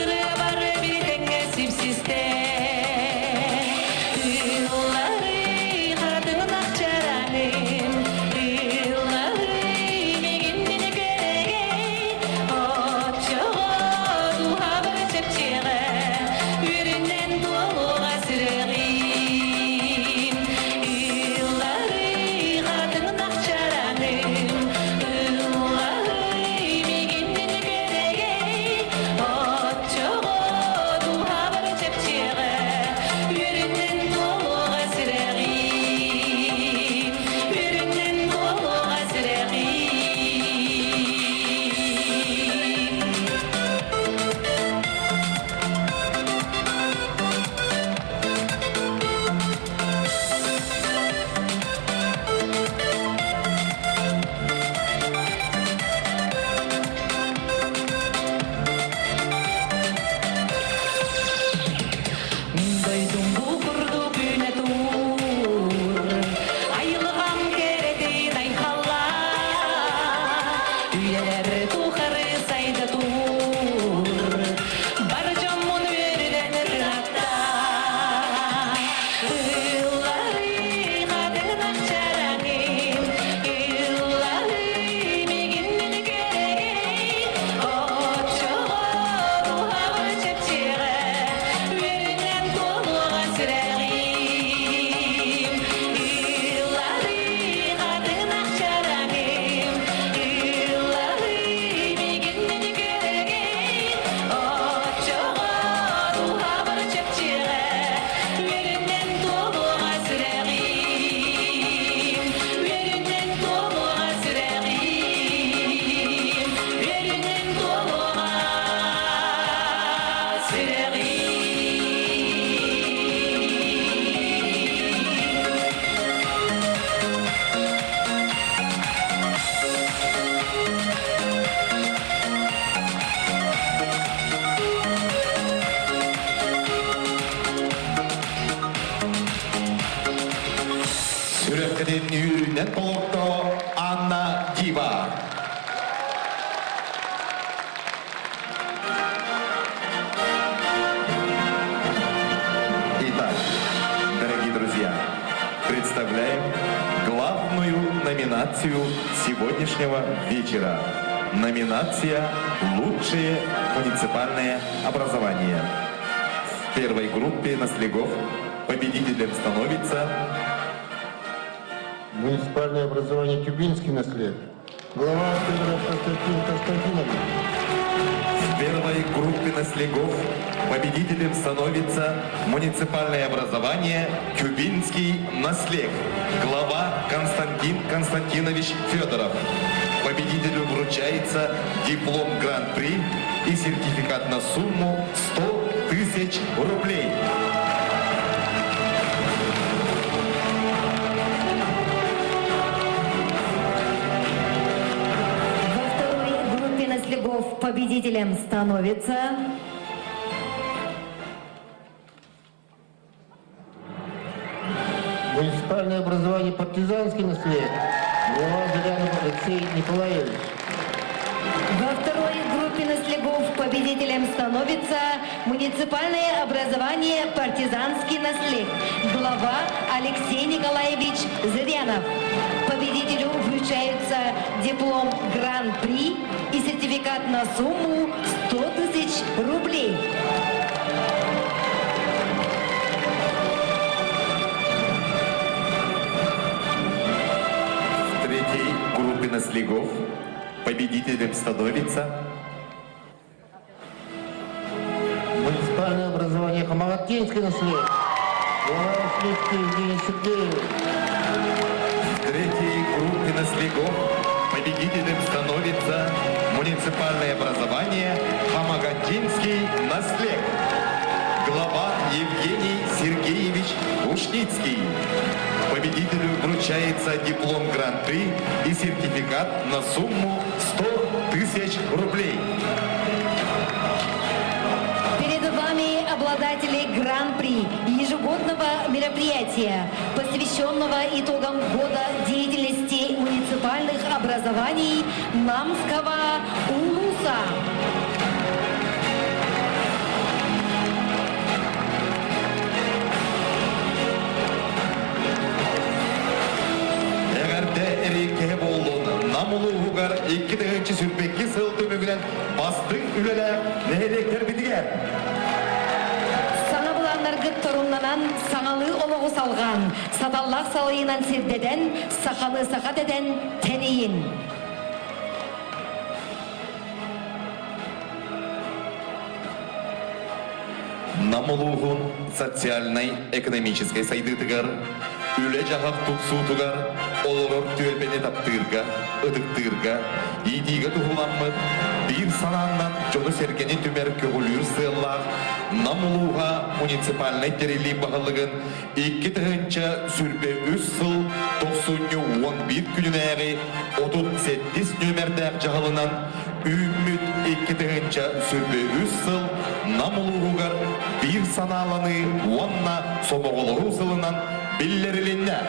ыры бар бирдеңе сипсисте ыллары хатыңын акчараным ыллары мегиндин кереге отчого духа бір чепчеге үрүнен толуга сирегим ыллары хатыңын акчараным ыллары мегиндин кереге отчого духа бір чепчеге үрүнен толуга сирегим үрүнен толуга сирегим Дойдум бу курду күнө тур айылгам кереди найхалла үйлер тухары сайда тур бар жомун өрүлөнөр атта ыллары хатыңын акчараным ыллары мегиндин кереги отчого духа бір чепчеге үрүнен толуга сирегим ыллары хатыңын акчараным ыллары мегиндин кереги отчого духа бір чепчеге үрүнен толуга сирегим үрүнен толуга сирегим үрүнен толуга сирегим Сүрөткеден үйрүнен толокто Анна Дива. Итак, дорогие друзья, представляем главную номинацию сегодняшнего вечера. Номинация «Лучшее муниципальное образование». В первой группе наследников победителем становится Муниципальное образование «Тюбинский наслед». Глава Федоров Константин Константинович. В первой группе наследников победителем становится муниципальное образование «Тюбинский наслед». Глава Константин Константинович Федоров. Победителю вручается диплом Гран-при и сертификат на сумму 100 тысяч рублей. Во второй группе наследников победителем становится Муниципальное образование «Партизанский наслед». Глава Зырянов Алексей Николаевич. Во второй группе наследников победителем становится муниципальное образование «Партизанский наслед». Глава Алексей Николаевич Зырянов. Победителю вручается диплом Гран-при и сертификат на сумму 100 тысяч рублей. В третьей группе наследников победителем становится Муниципальное образование «Хамагатинский наслед». Глава Слицкий Евгений Сергеевич. в третьей группе наследников победителем становится муниципальное образование Хамагатинский наслед. Глава Евгений Сергеевич Ушницкий. Победителю вручается диплом Гран-при и сертификат на сумму 100 тысяч рублей. Перед вами обладатели Гран-при ежегодного мероприятия, посвященного итогам года деятельности муниципальных образований. образований Намского улуса. Эгерде эрике болун намулуугар 2-нче сүрбекки сылтымы белән бастың үлеле нәһелектер битигәр. Саңа буланнаргы торуннанан саңалы олоғу салған, саталлақ салайынан сердеден, сақалы сақатеден тәнейін. Намулугун социальной экономической сайдытыгар, үле жағақ тұқсутыгар, олорор төлбені таптырға, ыдықтырға, идиге тұғыламмыд, бір сананнан жоны сергені түмер көгілір сыйлақ, намулуға муниципальный терели бағылығын 2-нче сүрбе 3 сыл 90-11 күнін әғі 38 нөмердәк жағылынан үміт 2-нче сүрбе 3 сыл намулуғығар bir sanalını onunla somoğulu sılından billerilinne.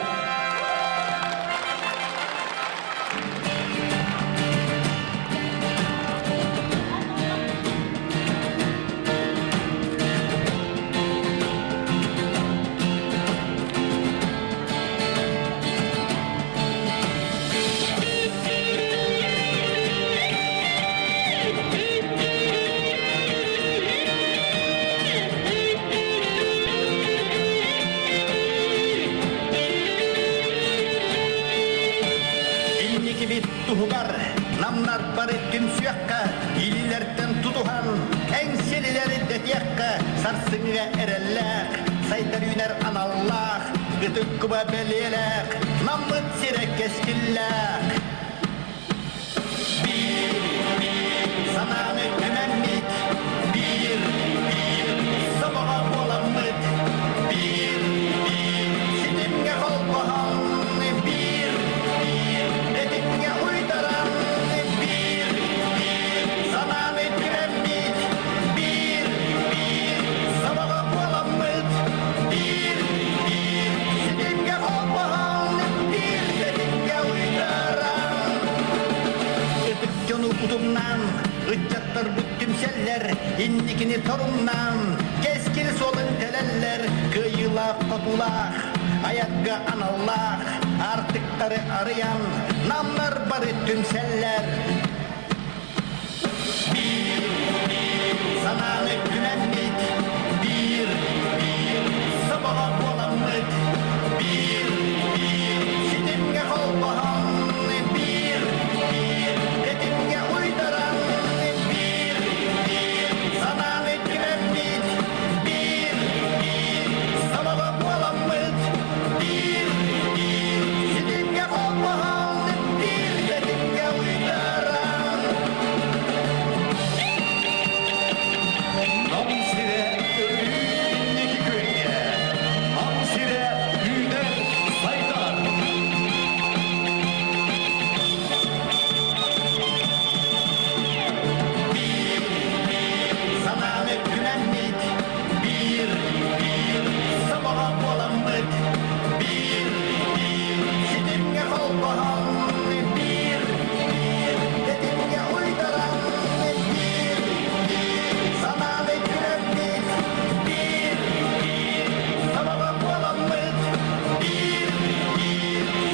Tuhugar, namlar barettin suyakka, ililerden tutuhan, enselileri detiyakka, sarsınga erellak, saytar yüner anallah, gıtık kuba beliyelak, namlıt sirek keskillak. Bir, sanamı güvenlik, bir, sabaha bolamıt, bir, sitimge kolpahan, bir, dedikge uydaran, bir, sanamı güvenlik, bir, sabaha bolamıt, bir, sitimge kolpahan, bir, dedikge uydaran. Ötükkönü udumdan, ıccattır büttüm seller, indikini torumdan, keskil solun teleller, kıyıla kotulak, ayakka anallah, artıkları arayan, namlar barı tümseller. Bir, sananı güvenlik, bir, sabaha bolamık, bir, sitimge kolpahan, bir, dedimge uydaran, bir, sananı güvenlik, bir, sabaha bolamık, bir, sitimge kolpahan, bir, dedimge uydaran. Nam sire önündeki köyye, nam sire yüder saydar. Sanamı güvenlik, bir, sabaha bolamık, bir, sitimge kolpahan, bir, dedimge uydaran, bir, sanamı güvenlik, bir, sabaha bolamık, bir,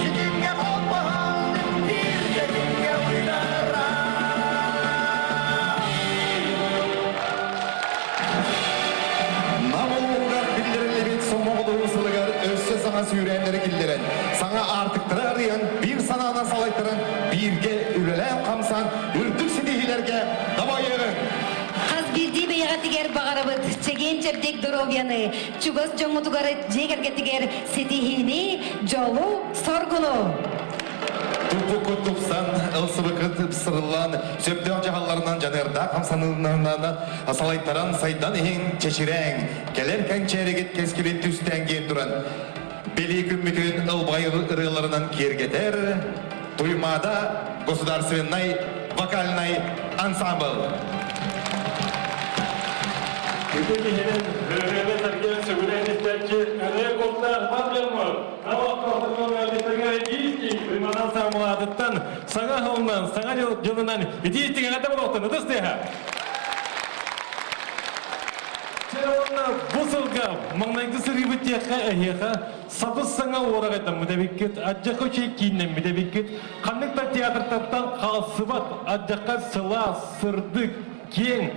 sitimge kolpahan, bir, dedimge uydaran. Namuluğunlar bildirilibin somoğulu sılıgar, özse sana sürenleri gildiren, sana artıktıra arayan, bir sanana salaytıran, birge ülelen kamsan, ürtük sidihilerge dabayığın. Қаз бирди бейға тигер бағарабыт, чеген жердек доровяны, чугас жоңутугары жегерге тигер сетихини, жолу соргуну. Тупуку тупсан, ылсыбыкы сырылан, сөптен жағаларынан жанырда камсаныларынан асалайттаран сайдан ең чешірең, келер кәнчәрігет кескелет түстен ген тұран. Бели күммітін ылбайыр ырыларынан кергетер, туймада государственный вокальный ансамбль. Саңа ғылымнан, саңа жылынан етейістің әғада болуқтан, ұдыс деға. Чайуанна бұсылға, маңнайғы сырғыбы тияққа әйеға, сабыз саңа орағайдан мүдәбеккет, аджаққа кейіннен мүдәбеккет, қанықта театртаттан қалсыбат, аджаққа сыла, сырдық, кең,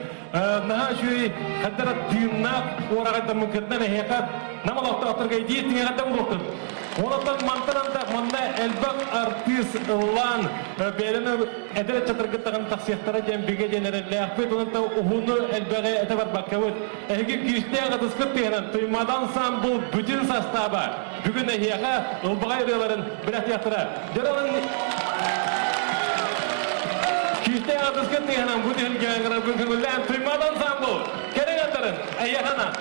наға жүйі қаддара түйіннақ орағайдан мүмкетнен әйеға, намалақты атырға етейістің әғада болуқтан. Онаттан мантананда мында әлбақ артист ұлан бәріні әділет чатырғыттаған тақсияқтара жәмбеге денерелі ақпет онатта ұғыны әлбәғі әті бар баққауыт. Әйгі күйісте ағытысқыт дегенін тұймадан сан бұл бүтін састаба бүгін әйеға ұлбағай үрелерін бір әтияқтыра. Жаралың күйісте ағытысқыт дегенін бүтін кеңгіра бүгін тұймадан сан бұл керең әтірін әйеғана.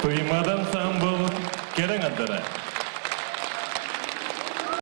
Туймадан сан бұл керең аттара.